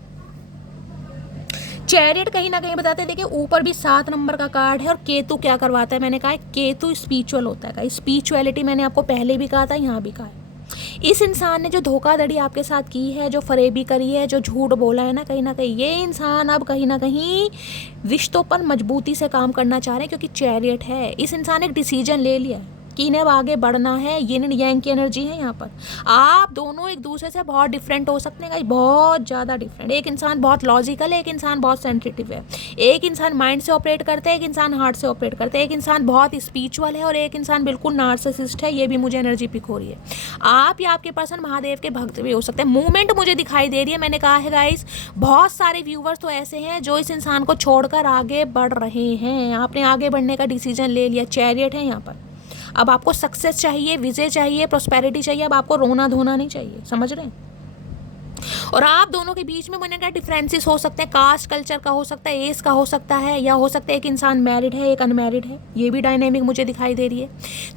चैरियट कहीं ना कहीं बताते हैं, देखिए ऊपर भी 7 नंबर का कार्ड है, और केतु क्या करवाता है, मैंने कहा केतु स्पिरिचुअल होता है। स्पिरिचुअलिटी मैंने आपको पहले भी कहा था, यहाँ भी कहा है। इस इंसान ने जो धोखाधड़ी आपके साथ की है, जो फरेबी करी है, जो झूठ बोला है ना कहीं ये इंसान अब कहीं ना कहीं रिश्तों पर मजबूती से काम करना चाह रहे हैं, क्योंकि चैरियट है। इस इंसान ने एक डिसीजन ले लिया है कि इन्हें अब आगे बढ़ना है। यिन एंड यांग की एनर्जी है यहाँ पर। आप दोनों एक दूसरे से बहुत डिफरेंट हो सकते हैं, बहुत ज़्यादा डिफरेंट। एक इंसान बहुत लॉजिकल है, एक इंसान बहुत सेंसिटिव है। एक इंसान माइंड से ऑपरेट करता है, एक इंसान हार्ट से ऑपरेट करता है। एक इंसान बहुत स्पिरिचुअल है और एक इंसान बिल्कुल नार्सिसिस्ट है। ये भी मुझे एनर्जी पिक हो रही है। आप या आपके पर्सन महादेव के भक्त भी हो सकते हैं। मूवमेंट मुझे दिखाई दे रही है। मैंने कहा है गाइस, बहुत सारे व्यूवर्स तो ऐसे हैं जो इस इंसान को छोड़कर आगे बढ़ रहे हैं। आपने आगे बढ़ने का डिसीजन ले लिया। चैरियट है यहाँ पर। अब आपको सक्सेस चाहिए, विजय चाहिए, प्रॉस्पेरिटी चाहिए। अब आपको रोना धोना नहीं चाहिए, समझ रहे हैं। और आप दोनों के बीच में मैंने कहा डिफरेंसेस हो सकते हैं, कास्ट कल्चर का हो सकता है, एज का हो सकता है, या हो सकता है एक इंसान मैरिड है, एक अनमैरिड है। ये भी डायनेमिक मुझे दिखाई दे रही है।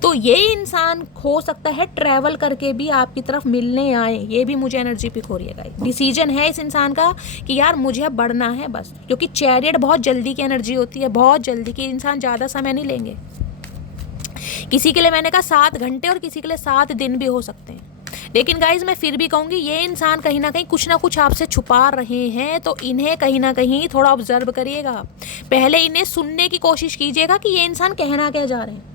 तो ये इंसान हो सकता है ट्रैवल करके भी आपकी तरफ मिलने आए। ये भी मुझे एनर्जी पिक हो रही है गाइस। डिसीजन है इस इंसान का कि यार मुझे अब बढ़ना है बस, क्योंकि चैरियट बहुत जल्दी की एनर्जी होती है, बहुत जल्दी की। इंसान ज़्यादा समय नहीं लेंगे। किसी के लिए मैंने कहा 7 घंटे और किसी के लिए 7 दिन भी हो सकते हैं। लेकिन गाइज मैं फिर भी कहूँगी ये इंसान कहीं ना कुछ आपसे छुपा रहे हैं, तो इन्हें कहीं ना कहीं थोड़ा ऑब्जर्व करिएगा। पहले इन्हें सुनने की कोशिश कीजिएगा कि ये इंसान कहना क्या जा रहे हैं।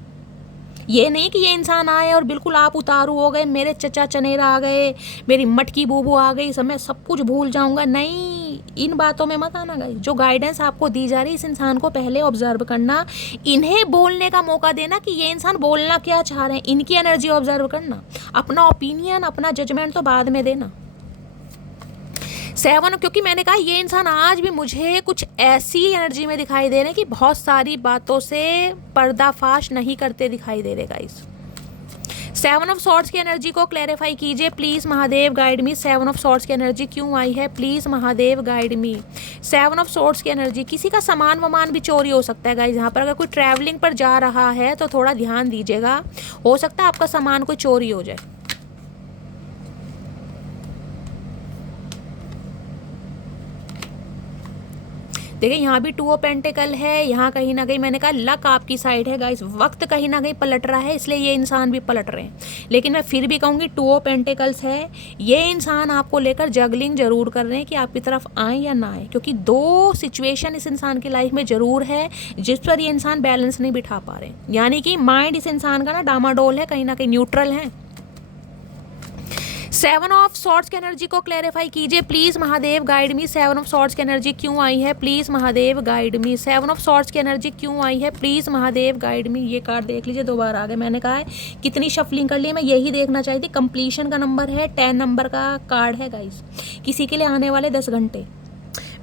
ये नहीं कि ये इंसान आए और बिल्कुल आप उतारू हो गए, मेरे चचा चनेरा आ गए, मेरी मटकी बूबू आ गई, सब मैं सब कुछ भूल जाऊंगा। नहीं, इन बातों में मत आना गाइस। जो गाइडेंस आपको दी जा रही है, इस इंसान को पहले ऑब्जर्व करना, इन्हें बोलने का मौका देना कि ये इंसान बोलना क्या चाह रहे हैं। इनकी एनर्जी ऑब्जर्व करना, अपना ओपिनियन, अपना जजमेंट तो बाद में देना। 7, क्योंकि मैंने कहा ये इंसान आज भी मुझे कुछ ऐसी एनर्जी में दिखाई दे रहे हैं कि बहुत सारी बातों से पर्दाफाश नहीं करते दिखाई दे रहे गाइस। 7 ऑफ सॉर्ड्स की एनर्जी को क्लैरिफाई कीजिए please Mahadev, guide me. 7 of swords की एनर्जी क्यों आई है, please Mahadev guide me. 7 of swords की एनर्जी, किसी का सामान वामान भी चोरी हो सकता है गाइस। यहाँ पर अगर कोई ट्रैवलिंग पर जा रहा है तो थोड़ा ध्यान दीजिएगा, हो सकता है आपका सामान कोई चोरी हो जाए। देखिए यहाँ भी 2 ऑफ पेंटिकल है, यहाँ कहीं ना कहीं मैंने कहा लक आपकी साइड है गाइस, वक्त कहीं ना कहीं पलट रहा है, इसलिए ये इंसान भी पलट रहे हैं। लेकिन मैं फिर भी कहूँगी 2 ऑफ पेंटिकल्स है, ये इंसान आपको लेकर जगलिंग जरूर कर रहे हैं कि आपकी तरफ आए या ना आए, क्योंकि 2 सिचुएशन इस इंसान की लाइफ में ज़रूर है जिस पर ये इंसान बैलेंस नहीं बिठा पा रहे, यानी कि माइंड इस इंसान का ना डामाडोल है, कहीं ना कहीं न्यूट्रल है। 7 ऑफ सॉर्ड्स की एनर्जी को क्लैरिफाई कीजिए please Mahadev, guide me. 7 of swords की एनर्जी क्यों आई है please Mahadev, guide me. 7 of swords की एनर्जी क्यों आई है प्लीज महादेव, गाइड मी। ये कार्ड देख लीजिए, 2 बार आ गए। मैंने कहा है कितनी शफलिंग कर ली, मैं यही देखना चाहती थी। कंप्लीशन का नंबर है, 10 नंबर का कार्ड है गाइस, किसी के लिए आने वाले 10 घंटे।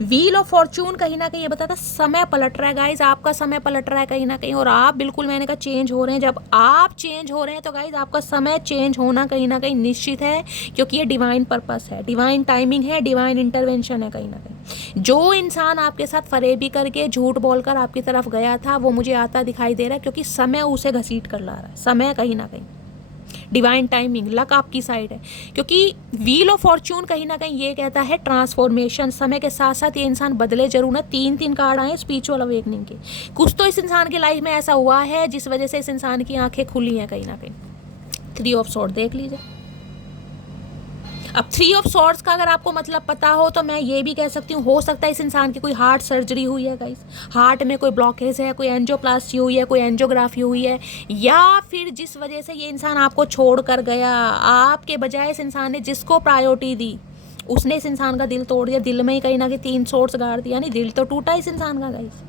व्हील ऑफ फॉर्चून कहीं ना कहीं ये बताता है समय पलट रहा है गाइज, आपका समय पलट रहा है कहीं ना कहीं, और आप बिल्कुल मैंने कहा चेंज हो रहे हैं। जब आप चेंज हो रहे हैं तो गाइज आपका समय चेंज होना कहीं ना कहीं निश्चित है, क्योंकि ये डिवाइन पर्पस है, डिवाइन टाइमिंग है, डिवाइन इंटरवेंशन है। कहीं ना कहीं जो इंसान आपके साथ फरेबी करके झूठ बोलकर आपकी तरफ गया था वो मुझे आता दिखाई दे रहा है, क्योंकि समय उसे घसीट कर ला रहा है। समय कहीं ना कहीं डिवाइन टाइमिंग, लक आपकी साइड है, क्योंकि व्हील ऑफ फॉर्चून कहीं ना कहीं ये कहता है ट्रांसफॉर्मेशन। समय के साथ साथ ये इंसान बदले जरूर ना। 3 कार्ड आए स्पिरिचुअल अवेकनिंग के, कुछ तो इस इंसान की लाइफ में ऐसा हुआ है जिस वजह से इस इंसान की आंखें खुली हैं कहीं ना कहीं। 3 ऑफ सॉर्ड देख लीजिए। अब 3 ऑफ सॉर्ड्स का अगर आपको मतलब पता हो तो मैं ये भी कह सकती हूँ, हो सकता है इस इंसान की कोई हार्ट सर्जरी हुई है गाइस, हार्ट में कोई ब्लॉकेज है, कोई एंजियोप्लास्टी हुई है, कोई एंजियोग्राफी हुई है, या फिर जिस वजह से ये इंसान आपको छोड़ कर गया, आपके बजाय इस इंसान ने जिसको प्रायोरिटी दी उसने इस इंसान का दिल तोड़ दिया। दिल में ही कहीं ना कहीं 3 सॉर्ड्स गाड़ दिया, यानी दिल तो टूटा इस इंसान का गाइस।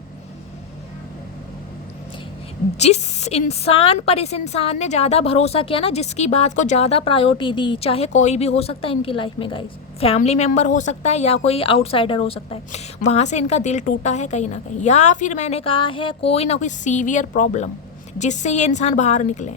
जिस इंसान पर इस इंसान ने ज़्यादा भरोसा किया ना, जिसकी बात को ज़्यादा प्रायोरिटी दी, चाहे कोई भी हो सकता है इनकी लाइफ में गाइस, फैमिली मेंबर हो सकता है या कोई आउटसाइडर हो सकता है, वहाँ से इनका दिल टूटा है कहीं ना कहीं, या फिर मैंने कहा है कोई ना कोई सीवियर प्रॉब्लम जिससे ये इंसान बाहर निकले,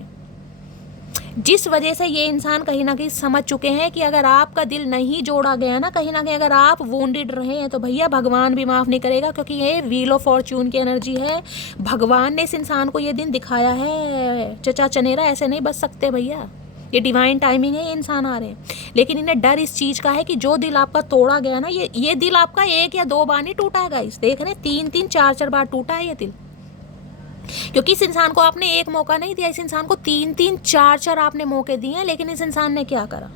जिस वजह से ये इंसान कहीं ना कहीं समझ चुके हैं कि अगर आपका दिल नहीं जोड़ा गया ना, कहीं ना कहीं अगर आप वोंडेड रहे हैं तो भैया भगवान भी माफ़ नहीं करेगा, क्योंकि ये व्हील ऑफ फॉर्चून की एनर्जी है। भगवान ने इस इंसान को ये दिन दिखाया है, चचा चनेरा ऐसे नहीं बच सकते भैया, ये डिवाइन टाइमिंग है, ये इंसान आ रहे हैं। लेकिन इन्हें डर इस चीज़ का है कि जो दिल आपका तोड़ा गया ना, ये दिल आपका 1 या 2 बार नहीं टूटा है गाइस, देख रहे हैं 3-3 4-4 बार टूटा है ये दिल, क्योंकि इस इंसान को आपने 1 मौका नहीं दिया, इस इंसान को 3-3 4-4 आपने मौके दिए हैं। लेकिन इस इंसान ने क्या करा,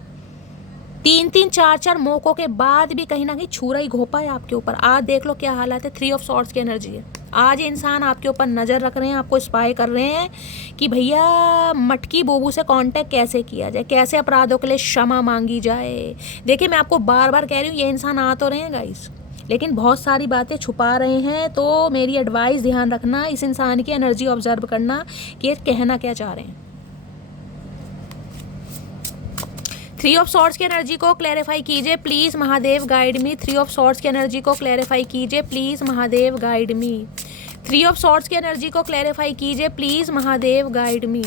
3-3 4-4 मौकों के बाद भी कहीं ना कहीं छुरा ही घोपा है आपके ऊपर। आज देख लो क्या हालत है। 3 ऑफ सॉर्ड्स की एनर्जी है। आज ये इंसान आपके ऊपर नज़र रख रहे हैं, आपको स्पाई कर रहे हैं कि भैया मटकी बोबू से कांटेक्ट कैसे किया जाए, कैसे अपराधों के लिए क्षमा मांगी जाए। देखिए मैं आपको बार बार कह रही हूँ, ये इंसान आ तो रहे हैं गाइस, लेकिन बहुत सारी बातें छुपा रहे हैं। तो मेरी एडवाइस ध्यान रखना, इस इंसान की एनर्जी ऑब्जर्व करना कि ये कहना क्या चाह रहे हैं। 3 ऑफ सॉर्ड्स की एनर्जी को क्लैरिफाई कीजिए please Mahadev, guide me. 3 of swords की एनर्जी को क्लैरिफाई कीजिए please Mahadev, guide me. 3 of swords की एनर्जी को क्लैरिफाई कीजिए प्लीज महादेव, गाइड मी।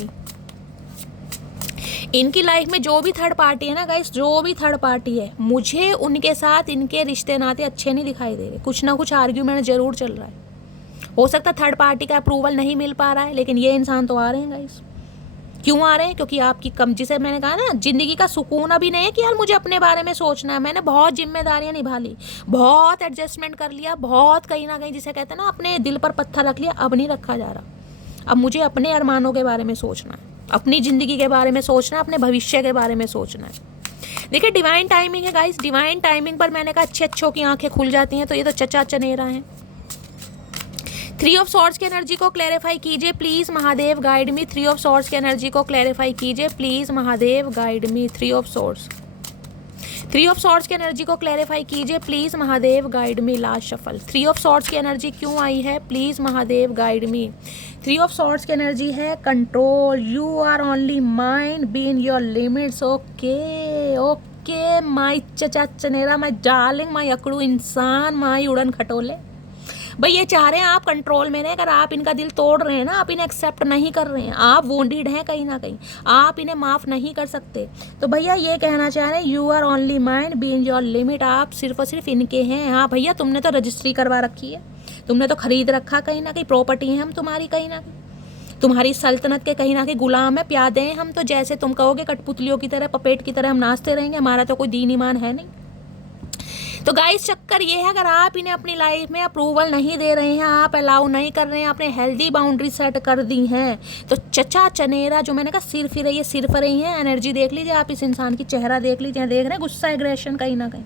इनकी लाइफ में जो भी थर्ड पार्टी है ना गाइस, जो भी थर्ड पार्टी है, मुझे उनके साथ इनके रिश्ते नाते अच्छे नहीं दिखाई दे रहे। कुछ ना कुछ आर्ग्यूमेंट जरूर चल रहा है। हो सकता है थर्ड पार्टी का अप्रूवल नहीं मिल पा रहा है, लेकिन ये इंसान तो आ रहे हैं गाइस। क्यों आ रहे हैं? क्योंकि आपकी कम, जिसे मैंने कहा ना, जिंदगी का सुकून अभी नहीं है कि यार मुझे अपने बारे में सोचना है। मैंने बहुत जिम्मेदारियां निभा ली, बहुत एडजस्टमेंट कर लिया, बहुत कहीं ना कहीं जिसे कहते हैं ना अपने दिल पर पत्थर रख लिया। अब नहीं रखा जा रहा। अब मुझे अपने अरमानों के बारे में सोचना है, अपनी ज़िंदगी के बारे में सोचना है, अपने भविष्य के बारे में सोचना है। देखिए डिवाइन टाइमिंग है गाइस, डिवाइन टाइमिंग पर मैंने कहा अच्छे अच्छों की आंखें खुल जाती हैं। तो ये तो चचा चनेरा हैं। 3 ऑफ सॉर्ड्स की एनर्जी को क्लैरिफाई कीजिए please Mahadev, guide me. 3 of swords की एनर्जी को क्लैरिफाई कीजिए please Mahadev, guide me. 3 of swords, 3 of swords की एनर्जी को क्लैरिफाई कीजिए please Mahadev, guide me. Last shuffle. 3 of swords की एनर्जी क्यों आई है please Mahadev, guide me. 3 of swords की एनर्जी है control, you are only mind, be in your limits. Okay okay my चचा चनेरा, माई डार्लिंग, माई अकड़ू इंसान, माई उड़न खटोले। भाई ये चाह रहे हैं आप कंट्रोल में रहें। अगर आप इनका दिल तोड़ रहे हैं ना, आप इन्हें एक्सेप्ट नहीं कर रहे हैं, आप वोंडेड हैं कहीं ना कहीं, आप इन्हें माफ़ नहीं कर सकते, तो भैया ये कहना चाह रहे हैं you are only mind, be in your limit. आप सिर्फ और सिर्फ इनके हैं। हाँ भैया तुमने तो रजिस्ट्री करवा रखी है, तुमने तो खरीद रखा, कहीं ना कहीं प्रॉपर्टी है हम तुम्हारी, कहीं ना कहीं तुम्हारी सल्तनत के कहीं ना कहीं गुलाम है, प्यादे हैं हम। तो जैसे तुम कहोगे कठपुतलियों की तरह, पपेट की तरह हम नाचते रहेंगे। हमारा तो कोई दीन ईमान है नहीं। तो गाइस चक्कर ये है, अगर आप इन्हें अपनी लाइफ में अप्रूवल नहीं दे रहे हैं, आप अलाउ नहीं कर रहे हैं, आपने हेल्दी बाउंड्री सेट कर दी हैं, तो चचा चनेरा जो मैंने कहा सिर फिर रही है, सिर पर रही है। एनर्जी देख लीजिए आप, इस इंसान की चेहरा देख लीजिए, देख रहे हैं गुस्सा एग्रेशन कहीं ना कहीं।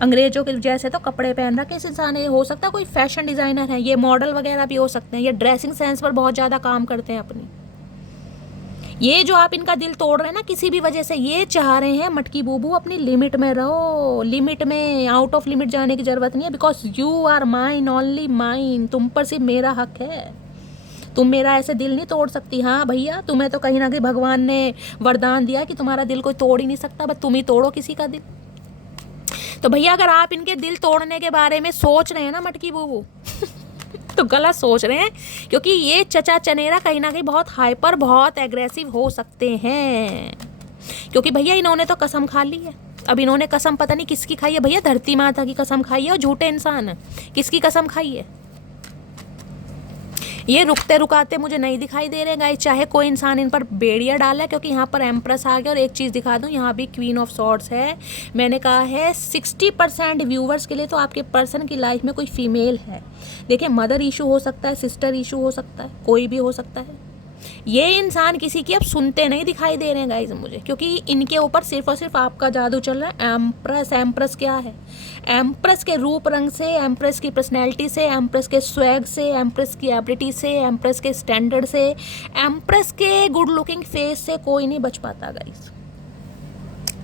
अंग्रेजों के जैसे तो कपड़े पहन रखे इस इंसान ने। हो सकता है कोई फैशन डिज़ाइनर है, ये मॉडल वगैरह भी हो सकते हैं, ये ड्रेसिंग सेंस पर बहुत ज़्यादा काम करते हैं अपनी। ये जो आप इनका दिल तोड़ रहे हैं ना किसी भी वजह से, ये चाह रहे हैं मटकी बूबू अपनी लिमिट में रहो, लिमिट में, आउट ऑफ लिमिट जाने की ज़रूरत नहीं है। Because you are mine, only mine, तुम पर सिर्फ मेरा हक है, तुम मेरा ऐसे दिल नहीं तोड़ सकती। हाँ भैया, तुम्हें तो कहीं ना कहीं भगवान ने वरदान दिया कि तुम्हारा दिल कोई तोड़ ही नहीं सकता, बस तुम ही तोड़ो किसी का दिल। तो भैया अगर आप इनके दिल तोड़ने के बारे में सोच रहे हैं ना मटकी बूबू तो गलत सोच रहे हैं, क्योंकि ये चचा चनेरा कहीं ना कहीं बहुत हाइपर, बहुत एग्रेसिव हो सकते हैं। क्योंकि भैया इन्होंने तो कसम खा ली है। अब इन्होंने कसम पता नहीं किसकी खाई है भैया, धरती माता की कसम खाई है, और झूठे इंसान किसकी कसम खाई है। ये रुकते रुकाते मुझे नहीं दिखाई दे रहे गाइस, चाहे कोई इंसान इन पर बेड़िया डाला, क्योंकि यहाँ पर एम्प्रेस आ गया। और एक चीज़ दिखा दूँ, यहाँ भी क्वीन ऑफ सॉर्ड्स है। मैंने कहा है 60% व्यूवर्स के लिए तो आपके पर्सन की लाइफ में कोई फीमेल है। देखिए, मदर इशू हो सकता है, सिस्टर इशू हो सकता है, कोई भी हो सकता है। ये इंसान किसी की अब सुनते नहीं दिखाई दे रहे हैं गाइस मुझे, क्योंकि इनके ऊपर सिर्फ और सिर्फ आपका जादू चल रहा है। एम्प्रेस, एम्प्रेस क्या है? एम्प्रेस के रूप रंग से, एम्प्रेस की पर्सनैलिटी से, एम्प्रेस के स्वैग से, एम्प्रेस की एबिलिटी से, एम्प्रेस के स्टैंडर्ड से, एम्प्रेस के गुड लुकिंग फेस से कोई नहीं बच पाता गाइस।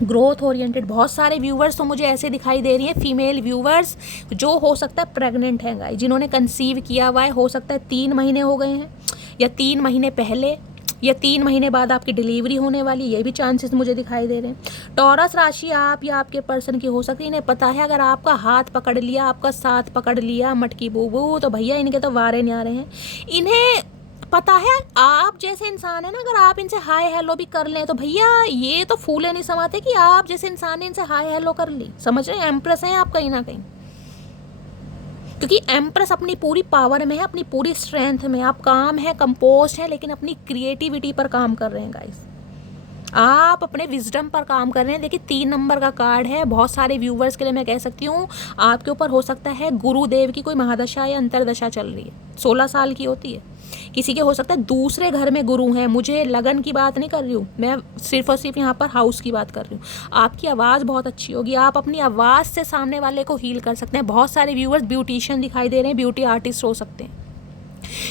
ग्रोथ ओरिएंटेड बहुत सारे व्यूवर्स तो मुझे ऐसे दिखाई दे रही हैं, फीमेल व्यूवर्स जो हो सकता है प्रेग्नेंट हैं गाइस, जिन्होंने कंसीव किया हुआ है। हो सकता है 3 महीने हो गए हैं, या 3 महीने पहले, या 3 महीने बाद आपकी डिलीवरी होने वाली, ये भी चांसेस मुझे दिखाई दे रहे हैं। टॉरस राशि आप या आपके पर्सन की हो सकती है। इन्हें पता है अगर आपका हाथ पकड़ लिया, आपका साथ पकड़ लिया मटकी बूबू, तो भैया इनके तो वारे नहीं आ रहे हैं। इन्हें पता है आप जैसे इंसान है ना, अगर आप इनसे हाय हेलो भी कर लें तो भैया ये तो फूले नहीं समाते कि आप जैसे इंसान ने इनसे हाय हेलो कर ली। समझ रहे हैं? एम्प्रेस हैं आप कहीं ना कहीं, क्योंकि एम्प्रेस अपनी पूरी पावर में है, अपनी पूरी स्ट्रेंथ में। आप काम है, कंपोस्ट है, लेकिन अपनी क्रिएटिविटी पर काम कर रहे हैं गाइस। आप अपने विजडम पर काम कर रहे हैं। देखिए 3 नंबर का कार्ड है। बहुत सारे व्यूवर्स के लिए मैं कह सकती हूँ आपके ऊपर हो सकता है गुरुदेव की कोई महादशा या अंतरदशा चल रही है। 16 साल की होती है। किसी के हो सकता है दूसरे घर में गुरु हैं। मुझे लगन की बात नहीं कर रही हूँ, मैं सिर्फ और सिर्फ यहाँ पर हाउस की बात कर रही हूँ। आपकी आवाज़ बहुत अच्छी होगी, आप अपनी आवाज़ से सामने वाले को हील कर सकते हैं। बहुत सारे व्यूवर्स ब्यूटिशियन दिखाई दे रहे हैं, ब्यूटी आर्टिस्ट हो सकते हैं।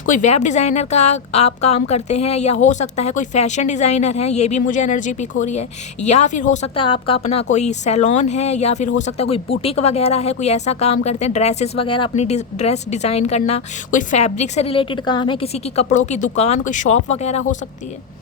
कोई वेब डिज़ाइनर का आप काम करते हैं, या हो सकता है कोई फैशन डिज़ाइनर है, ये भी मुझे एनर्जी पिक हो रही है। या फिर हो सकता है आपका अपना कोई सैलून है, या फिर हो सकता है कोई बुटीक वगैरह है, कोई ऐसा काम करते हैं, ड्रेसेस वगैरह अपनी ड्रेस डिज़ाइन करना, कोई फैब्रिक से रिलेटेड काम है, किसी की कपड़ों की दुकान, कोई शॉप वगैरह हो सकती है।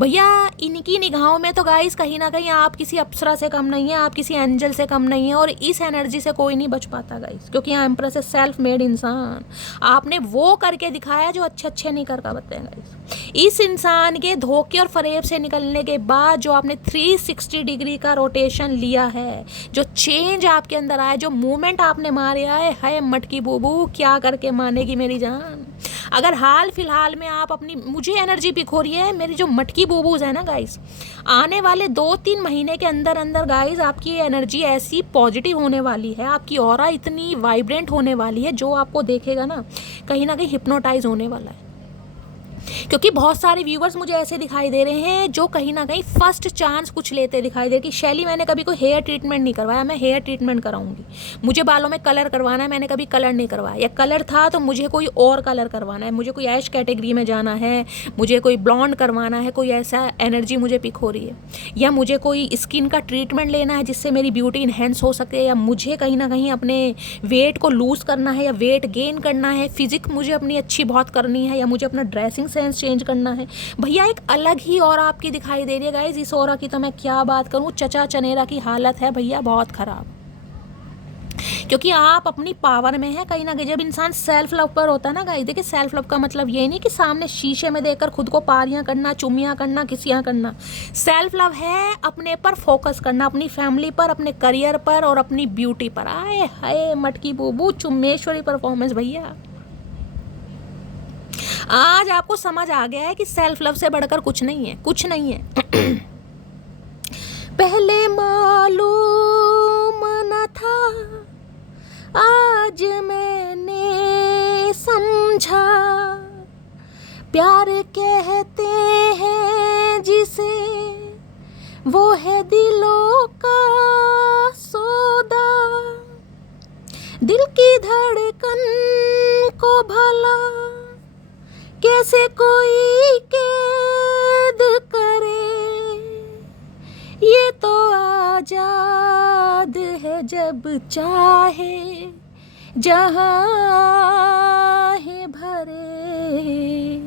भैया इनकी निगाहों में तो गाइस कहीं ना कहीं आप किसी अप्सरा से कम नहीं है, आप किसी एंजल से कम नहीं है, और इस एनर्जी से कोई नहीं बच पाता गाइस, क्योंकि यहाँ एम्प्रेस है, सेल्फ मेड इंसान। आपने वो करके दिखाया जो अच्छे नहीं कर पाते हैं गाइस। इस इंसान के धोखे और फरेब से निकलने के बाद जो आपने 360 डिग्री का रोटेशन लिया है, जो चेंज आपके अंदर आया, जो मूवमेंट आपने मारे आए है मटकी बूबू, क्या करके मानेगी मेरी जान। अगर हाल फिलहाल में आप अपनी, मुझे एनर्जी पिक हो रही है, मेरी जो मटकी बूबूज है ना गाइस, आने वाले 2-3 महीने के अंदर अंदर गाइस आपकी एनर्जी ऐसी पॉजिटिव होने वाली है, आपकी ऑरा इतनी वाइब्रेंट होने वाली है, जो आपको देखेगा ना कहीं हिप्नोटाइज होने वाला है। क्योंकि बहुत सारे व्यूवर्स मुझे ऐसे दिखाई दे रहे हैं जो कहीं ना कहीं फर्स्ट चांस कुछ लेते दिखाई दे कि शैली मैंने कभी कोई हेयर ट्रीटमेंट नहीं करवाया, मैं हेयर ट्रीटमेंट कराऊंगी। मुझे बालों में कलर करवाना है, मैंने कभी कलर नहीं करवाया, या कलर था तो मुझे कोई और कलर करवाना है, मुझे कोई ऐश कैटेगरी में जाना है, मुझे कोई ब्लॉन्ड करवाना है, कोई ऐसा एनर्जी मुझे पिक हो रही है, या मुझे कोई स्किन का ट्रीटमेंट लेना है जिससे मेरी ब्यूटी इन्हेंस हो सके, या मुझे कहीं ना कहीं अपने वेट को लूज़ करना है या वेट गेन करना है, फिजिक मुझे अपनी अच्छी बहुत करनी है, या मुझे अपना ड्रेसिंग सेंस चेंज करना है। भैया एक अलग ही और आपकी दिखाई दे रही है गाइस। इस औरा की तो मैं क्या बात करूं, चचा चनेरा की हालत है भैया बहुत खराब, क्योंकि आप अपनी पावर में है कहीं ना कहीं। जब इंसान सेल्फ लव पर होता है ना गाइस, देखिए सेल्फ लव का मतलब ये नहीं कि सामने शीशे में देखकर खुद को पारियां करना, चुम्मियां करना, किसियां करना। सेल्फ लव है अपने पर फोकस करना, अपनी फैमिली पर, अपने करियर पर और अपनी ब्यूटी पर। आए हाय मटकी बूबू, चुम्मेश्वरी परफॉर्मेंस भैया। आज आपको समझ आ गया है कि सेल्फ लव से बढ़कर कुछ नहीं है, कुछ नहीं है। पहले मालूम न था, आज मैंने समझा। प्यार कहते हैं जिसे, वो है दिलों का सौदा। दिल की धड़कन को भला कैसे कोई कैद करे, ये तो आजाद है जब चाहे जहाँ है भरे।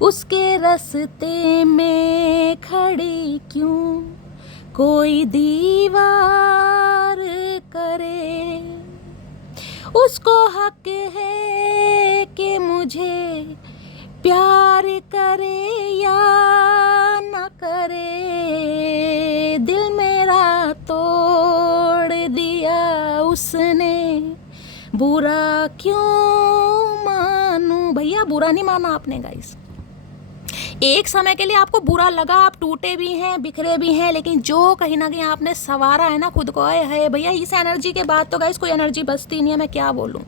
उसके रास्ते में खड़ी क्यों कोई दीवार करे। उसको हक है कि मुझे प्यार करे या न करे। दिल मेरा तोड़ दिया उसने, बुरा क्यों मानूं। भैया बुरा नहीं माना आपने गाइस, एक समय के लिए आपको बुरा लगा, आप टूटे भी हैं, बिखरे भी हैं, लेकिन जो कहीं ना कहीं आपने संवारा है ना खुद को, है भैया इस एनर्जी के बाद तो गाइस कोई एनर्जी बचती नहीं है। मैं क्या बोलूं,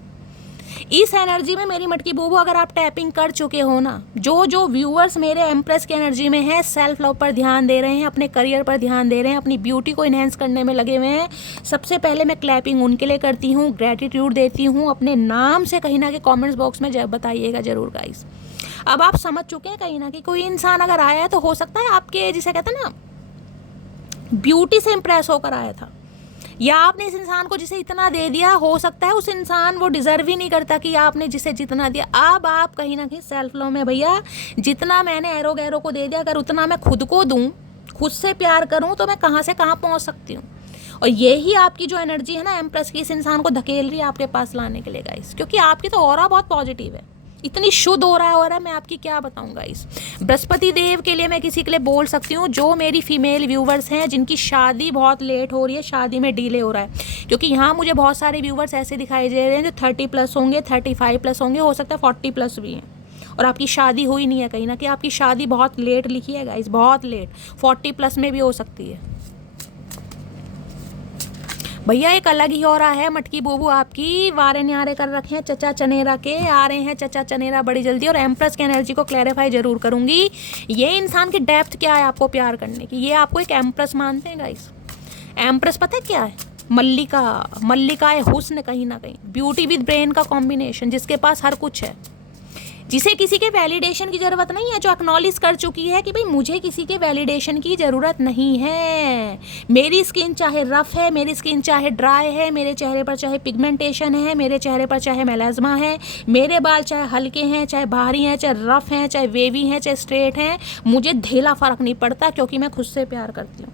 इस एनर्जी में मेरी मटकी बूबू अगर आप टैपिंग कर चुके हो ना, जो व्यूअर्स मेरे एम्प्रेस की एनर्जी में हैं, सेल्फ लव पर ध्यान दे रहे हैं, अपने करियर पर ध्यान दे रहे हैं, अपनी ब्यूटी को इन्हेंस करने में लगे हुए हैं, सबसे पहले मैं क्लैपिंग उनके लिए करती हूँ, ग्रेटिट्यूड देती हूँ। अपने नाम से कहीं ना कहीं कॉमेंट्स बॉक्स में बताइएगा जरूर गाइस। अब आप समझ चुके हैं कहीं ना कहीं कोई इंसान अगर आया है तो हो सकता है आपके जिसे कहते हैं ना ब्यूटी से इंप्रेस होकर आया था, या आपने इस इंसान को जिसे इतना दे दिया, हो सकता है उस इंसान वो डिजर्व ही नहीं करता कि आपने जिसे जितना दिया। अब आप कहीं ना कहीं सेल्फ लव में भैया जितना मैंने एरो गैरो को दे दिया, अगर उतना मैं खुद को दूं, खुद से प्यार करूं, तो मैं कहाँ से कहाँ पहुंच सकती हूँ। और यही आपकी जो एनर्जी है ना एम्प्रेस की, इस इंसान को धकेल रही है आपके पास लाने के लिए गाइस, क्योंकि आपकी तो ऑरा बहुत पॉजिटिव है, इतनी शुद्ध हो रहा है मैं आपकी क्या बताऊं गाइस। बृहस्पति देव के लिए मैं किसी के लिए बोल सकती हूँ, जो मेरी फीमेल व्यूवर्स हैं जिनकी शादी बहुत लेट हो रही है, शादी में डिले हो रहा है, क्योंकि यहाँ मुझे बहुत सारे व्यूवर्स ऐसे दिखाई दे रहे हैं जो 30+ होंगे, 35+ होंगे, हो सकता है 40+ भी हैं, और आपकी शादी हुई नहीं है। कहीं ना कहीं आपकी शादी बहुत लेट लिखी है गाइस, बहुत लेट, 40+ में भी हो सकती है भैया। एक अलग ही हो रहा है मटकी बूबू आपकी, वारे न्यारे कर रखे हैं चचा चनेरा के, आ रहे हैं चचा चनेरा बड़ी जल्दी। और एम्प्रेस की एनर्जी को क्लैरिफाई जरूर करूंगी, ये इंसान की डेप्थ क्या है आपको प्यार करने की, ये आपको एक एम्प्रेस मानते हैं गाइस। एम्प्रेस पता है क्या है, मल्लिका है हुस्न, कहीं ना कहीं ब्यूटी विद ब्रेन का कॉम्बिनेशन, जिसके पास हर कुछ है, जिसे किसी के वैलिडेशन की ज़रूरत नहीं है, जो एक्नॉलेज कर चुकी है कि भाई मुझे किसी के वैलिडेशन की ज़रूरत नहीं है। मेरी स्किन चाहे रफ़ है, मेरी स्किन चाहे ड्राई है, मेरे चेहरे पर चाहे पिगमेंटेशन है, मेरे चेहरे पर चाहे मेलाज्मा है, मेरे बाल चाहे हल्के हैं, चाहे भारी हैं, चाहे रफ़ हैं, चाहे वेवी हैं, चाहे स्ट्रेट हैं, मुझे ढेला फ़र्क नहीं पड़ता, क्योंकि मैं खुद से प्यार करती हूँ।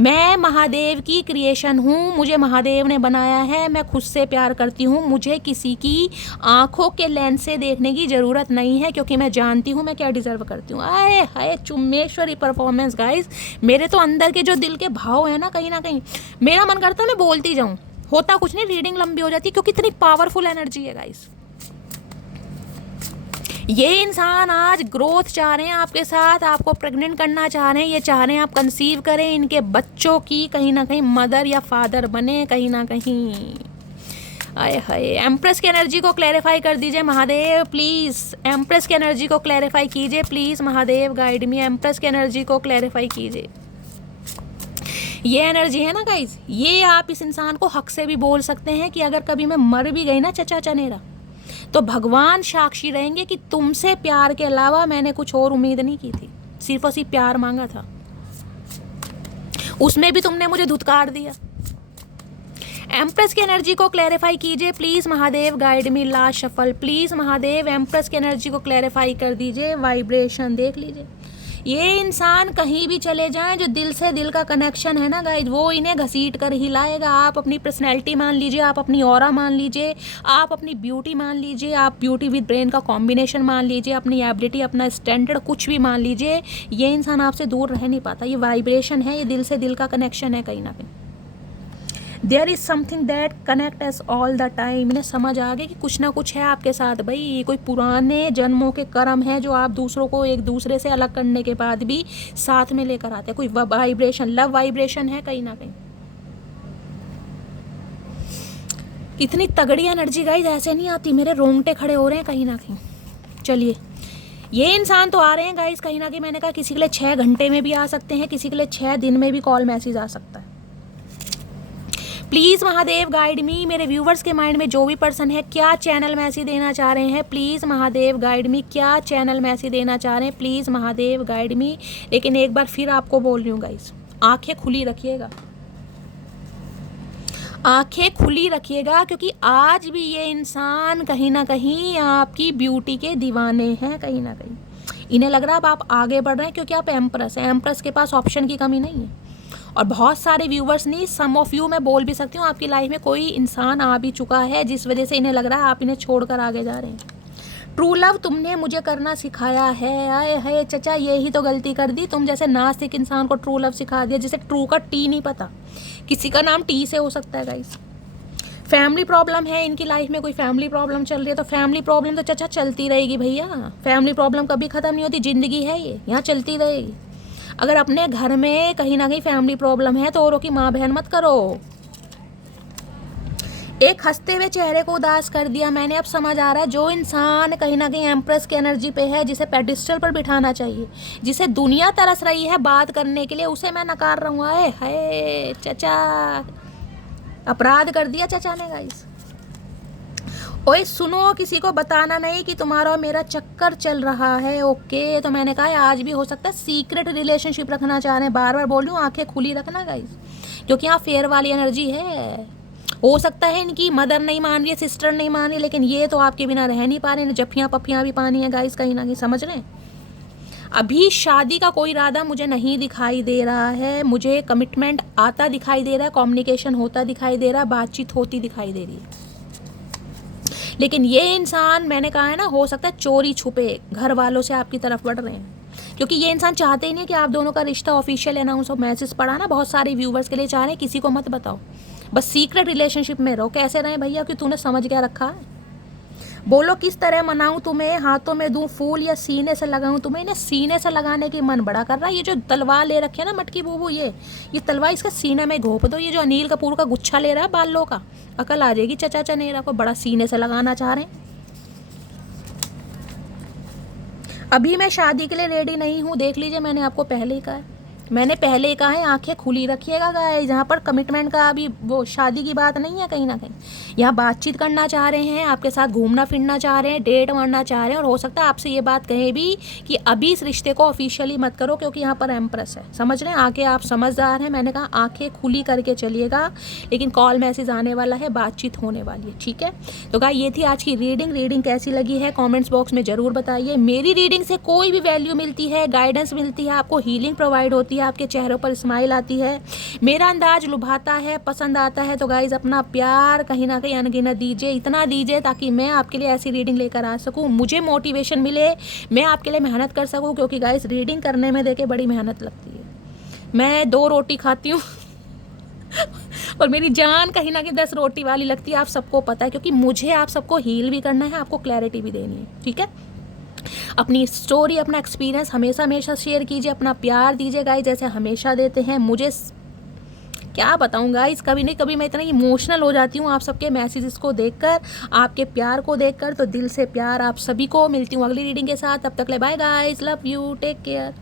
मैं महादेव की क्रिएशन हूँ, मुझे महादेव ने बनाया है, मैं खुद से प्यार करती हूँ, मुझे किसी की आंखों के लेंस से देखने की ज़रूरत नहीं है, क्योंकि मैं जानती हूँ मैं क्या डिज़र्व करती हूँ। आए हाय चुम्मेश्वरी परफॉर्मेंस गाइस, मेरे तो अंदर के जो दिल के भाव है ना कहीं मेरा मन करता है मैं बोलती जाऊँ, होता कुछ नहीं, रीडिंग लंबी हो जाती, क्योंकि इतनी पावरफुल एनर्जी है गाइस। ये इंसान आज ग्रोथ चाह रहे हैं आपके साथ, आपको प्रेग्नेंट करना चाह रहे हैं, ये चाह रहे हैं आप कंसीव करें, इनके बच्चों की कहीं ना कहीं मदर या फादर बने कहीं ना कहीं। आए हाय, एम्प्रेस की एनर्जी को क्लैरिफाई कर दीजिए महादेव प्लीज़, एम्प्रेस की एनर्जी को क्लैरिफाई कीजिए please Mahadev, guide me, empress की एनर्जी को क्लैरिफाई कीजिए। ये एनर्जी है ना गाइज, ये आप इस इंसान को हक से भी बोल सकते हैं कि अगर कभी मैं मर भी गई ना चचा चनेरा, तो भगवान साक्षी रहेंगे कि तुमसे प्यार के अलावा मैंने कुछ और उम्मीद नहीं की थी, सिर्फ और सिर्फ प्यार मांगा था, उसमें भी तुमने मुझे धुतकार दिया। एम्प्रेस की एनर्जी को क्लैरिफाई कीजिए please Mahadev, guide me, last shuffle please Mahadev, empress की एनर्जी को क्लैरिफाई कर दीजिए। वाइब्रेशन देख लीजिए, ये इंसान कहीं भी चले जाएं, जो दिल से दिल का कनेक्शन है ना गाइज, वो इन्हें घसीट कर ही लाएगा। आप अपनी पर्सनैलिटी मान लीजिए, आप अपनी ऑरा मान लीजिए, आप अपनी ब्यूटी मान लीजिए, आप ब्यूटी विद ब्रेन का कॉम्बिनेशन मान लीजिए, अपनी एबिलिटी, अपना स्टैंडर्ड कुछ भी मान लीजिए, ये इंसान आपसे दूर रह नहीं पाता। ये वाइब्रेशन है, ये दिल से दिल का कनेक्शन है कहीं ना कहीं। There is something that connect us all the time. इन्हें समझ आ गया कि कुछ ना कुछ है आपके साथ भाई, कोई पुराने जन्मों के कर्म है जो आप दूसरों को एक दूसरे से अलग करने के बाद भी साथ में लेकर आते हैं। कोई वाइब्रेशन, लव वाइब्रेशन है कहीं ना कहीं। इतनी तगड़ी एनर्जी गाइस ऐसे नहीं आती, मेरे रोंगटे खड़े हो रहे हैं कहीं ना कहीं। चलिए, ये इंसान तो आ रहे हैं गाइस कहीं ना कहीं। मैंने कहा किसी के लिए 6 घंटे में भी आ सकते हैं, किसी के लिए 6 दिन में भी कॉल मैसेज आ सकता है। प्लीज़ महादेव गाइड मी। मेरे व्यूवर्स के माइंड में जो भी पर्सन है, क्या चैनल मैसेज देना चाह रहे हैं, प्लीज़ महादेव गाइड मी। क्या चैनल मैसेज देना चाह रहे हैं, प्लीज़ महादेव गाइड मी। लेकिन एक बार फिर आपको बोल रही हूँ गाइस, आंखें खुली रखिएगा, आंखें खुली रखिएगा, क्योंकि आज भी ये इंसान कहीं ना कहीं आपकी ब्यूटी के दीवाने हैं कहीं ना कहीं। इन्हें लग रहा है अब आप आगे बढ़ रहे हैं क्योंकि आप एम्प्रेस हैं। एम्प्रेस के पास ऑप्शन की कमी नहीं है। और बहुत सारे व्यूवर्स नहीं, सम ऑफ यू मैं बोल भी सकती हूँ, आपकी लाइफ में कोई इंसान आ भी चुका है जिस वजह से इन्हें लग रहा है आप इन्हें छोड़कर आगे जा रहे हैं। ट्रू लव तुमने मुझे करना सिखाया है। आए है चचा, यही तो गलती कर दी तुम जैसे नास्तिक इंसान को ट्रू लव सिखा दिया, जिसे ट्रू का टी नहीं पता। किसी का नाम टी से हो सकता है गाइस। फैमिली प्रॉब्लम है इनकी लाइफ में, कोई फैमिली प्रॉब्लम चल रही है, तो फैमिली प्रॉब्लम तो चचा चलती रहेगी भैया। फैमिली प्रॉब्लम कभी ख़त्म नहीं होती, ज़िंदगी है ये, यहाँ चलती रहेगी। अगर अपने घर में कहीं ना कहीं फैमिली प्रॉब्लम है तो औरों की माँ बहन मत करो। एक हंसते हुए चेहरे को उदास कर दिया मैंने। अब समझ आ रहा है, जो इंसान कहीं ना कहीं एम्प्रेस की एनर्जी पे है, जिसे पेडिस्टल पर बिठाना चाहिए, जिसे दुनिया तरस रही है बात करने के लिए, उसे मैं नकार रहा हूँ। आए हाय चचा, अपराध कर दिया चचा ने गाइस। ओए सुनो, किसी को बताना नहीं कि तुम्हारा और मेरा चक्कर चल रहा है, ओके। तो मैंने कहा आज भी हो सकता है सीक्रेट रिलेशनशिप रखना चाह रहे हैं। बार बार बोल रही हूँ, आंखें खुली रखना गाइस, क्योंकि यहाँ फेयर वाली एनर्जी है। हो सकता है इनकी मदर नहीं मान रही है, सिस्टर नहीं मान रही, लेकिन ये तो आपके बिना रह नहीं पा रहे हैं। जफ्फियाँ पफ्फियाँ भी पानी है गाइस कहीं ना कहीं, समझ रहे हैं। अभी शादी का कोई इरादा मुझे नहीं दिखाई दे रहा है। मुझे कमिटमेंट आता दिखाई दे रहा है, कम्युनिकेशन होता दिखाई दे रहा है, बातचीत होती दिखाई दे रही है। लेकिन ये इंसान, मैंने कहा है ना, हो सकता है चोरी छुपे घर वालों से आपकी तरफ बढ़ रहे हैं, क्योंकि ये इंसान चाहते ही नहीं कि आप दोनों का रिश्ता ऑफिशियल अनाउंस हो। मैसेज पढ़ा ना बहुत सारे व्यूवर्स के लिए, चाह रहे हैं किसी को मत बताओ, बस सीक्रेट रिलेशनशिप में रहो। कैसे रहे भैया, कि तूने समझ क्या रखा है। बोलो किस तरह मनाऊं तुम्हें, हाथों में दूं फूल या सीने से लगाऊं तुम्हें। इन्हें सीने से लगाने की मन बड़ा कर रहा है। ये जो तलवार ले रखे है ना मटकी बूबू, ये तलवार इसका सीने में घोप दो। ये जो अनिल कपूर का गुच्छा ले रहा है बालों का, अकल आ जाएगी चचा चनेरा को, बड़ा सीने से लगाना चाह रहे हैं। अभी मैं शादी के लिए रेडी नहीं हूँ, देख लीजिए, मैंने आपको पहले ही कहा है। मैंने पहले ही कहा है, आंखें खुली रखिएगा गाइस। जहाँ पर कमिटमेंट का अभी वो शादी की बात नहीं है कहीं ना कहीं। यहाँ बातचीत करना चाह रहे हैं, आपके साथ घूमना फिरना चाह रहे हैं, डेट मारना चाह रहे हैं। और हो सकता है आपसे ये बात कहें भी कि अभी इस रिश्ते को ऑफिशियली मत करो, क्योंकि यहाँ पर एम्प्रेस है। समझ रहे हैं, आके आप समझदार हैं। मैंने कहा आंखें खुली करके चलिएगा, लेकिन कॉल मैसेज आने वाला है, बातचीत होने वाली है, ठीक है। तो गाइस ये थी आज की रीडिंग कैसी लगी है कॉमेंट्स बॉक्स में ज़रूर बताइए। मेरी रीडिंग से कोई भी वैल्यू मिलती है, गाइडेंस मिलती है, आपको हीलिंग प्रोवाइड होती है, आपके चेहरों पर स्माइल आती है, मेरा अंदाज लुभाता है, पसंद आता है, तो गाइज अपना प्यार कहीं ना कहीं अनगिनत दीजिए। इतना दीजिए ताकि मैं आपके लिए ऐसी रीडिंग लेकर आ सकूं, मुझे मोटिवेशन मिले, मैं आपके लिए मेहनत कर सकूं। क्योंकि गाइज रीडिंग करने में देखिए बड़ी मेहनत लगती है। मैं 2 रोटी खाती हूँ और मेरी जान कहीं ना कहीं 10 रोटी वाली लगती है, आप सबको पता है। क्योंकि मुझे आप सबको हील भी करना है, आपको क्लैरिटी भी देनी है, ठीक है। अपनी स्टोरी, अपना एक्सपीरियंस हमेशा शेयर कीजिए, अपना प्यार दीजिए गाइस, जैसे हमेशा देते हैं। मुझे क्या बताऊँ गाइस, कभी नहीं कभी मैं इतना इमोशनल हो जाती हूँ आप सबके मैसेजेस को देखकर, आपके प्यार को देखकर। तो दिल से प्यार आप सभी को। मिलती हूँ अगली रीडिंग के साथ, तब तक ले bye guys, love you, take care.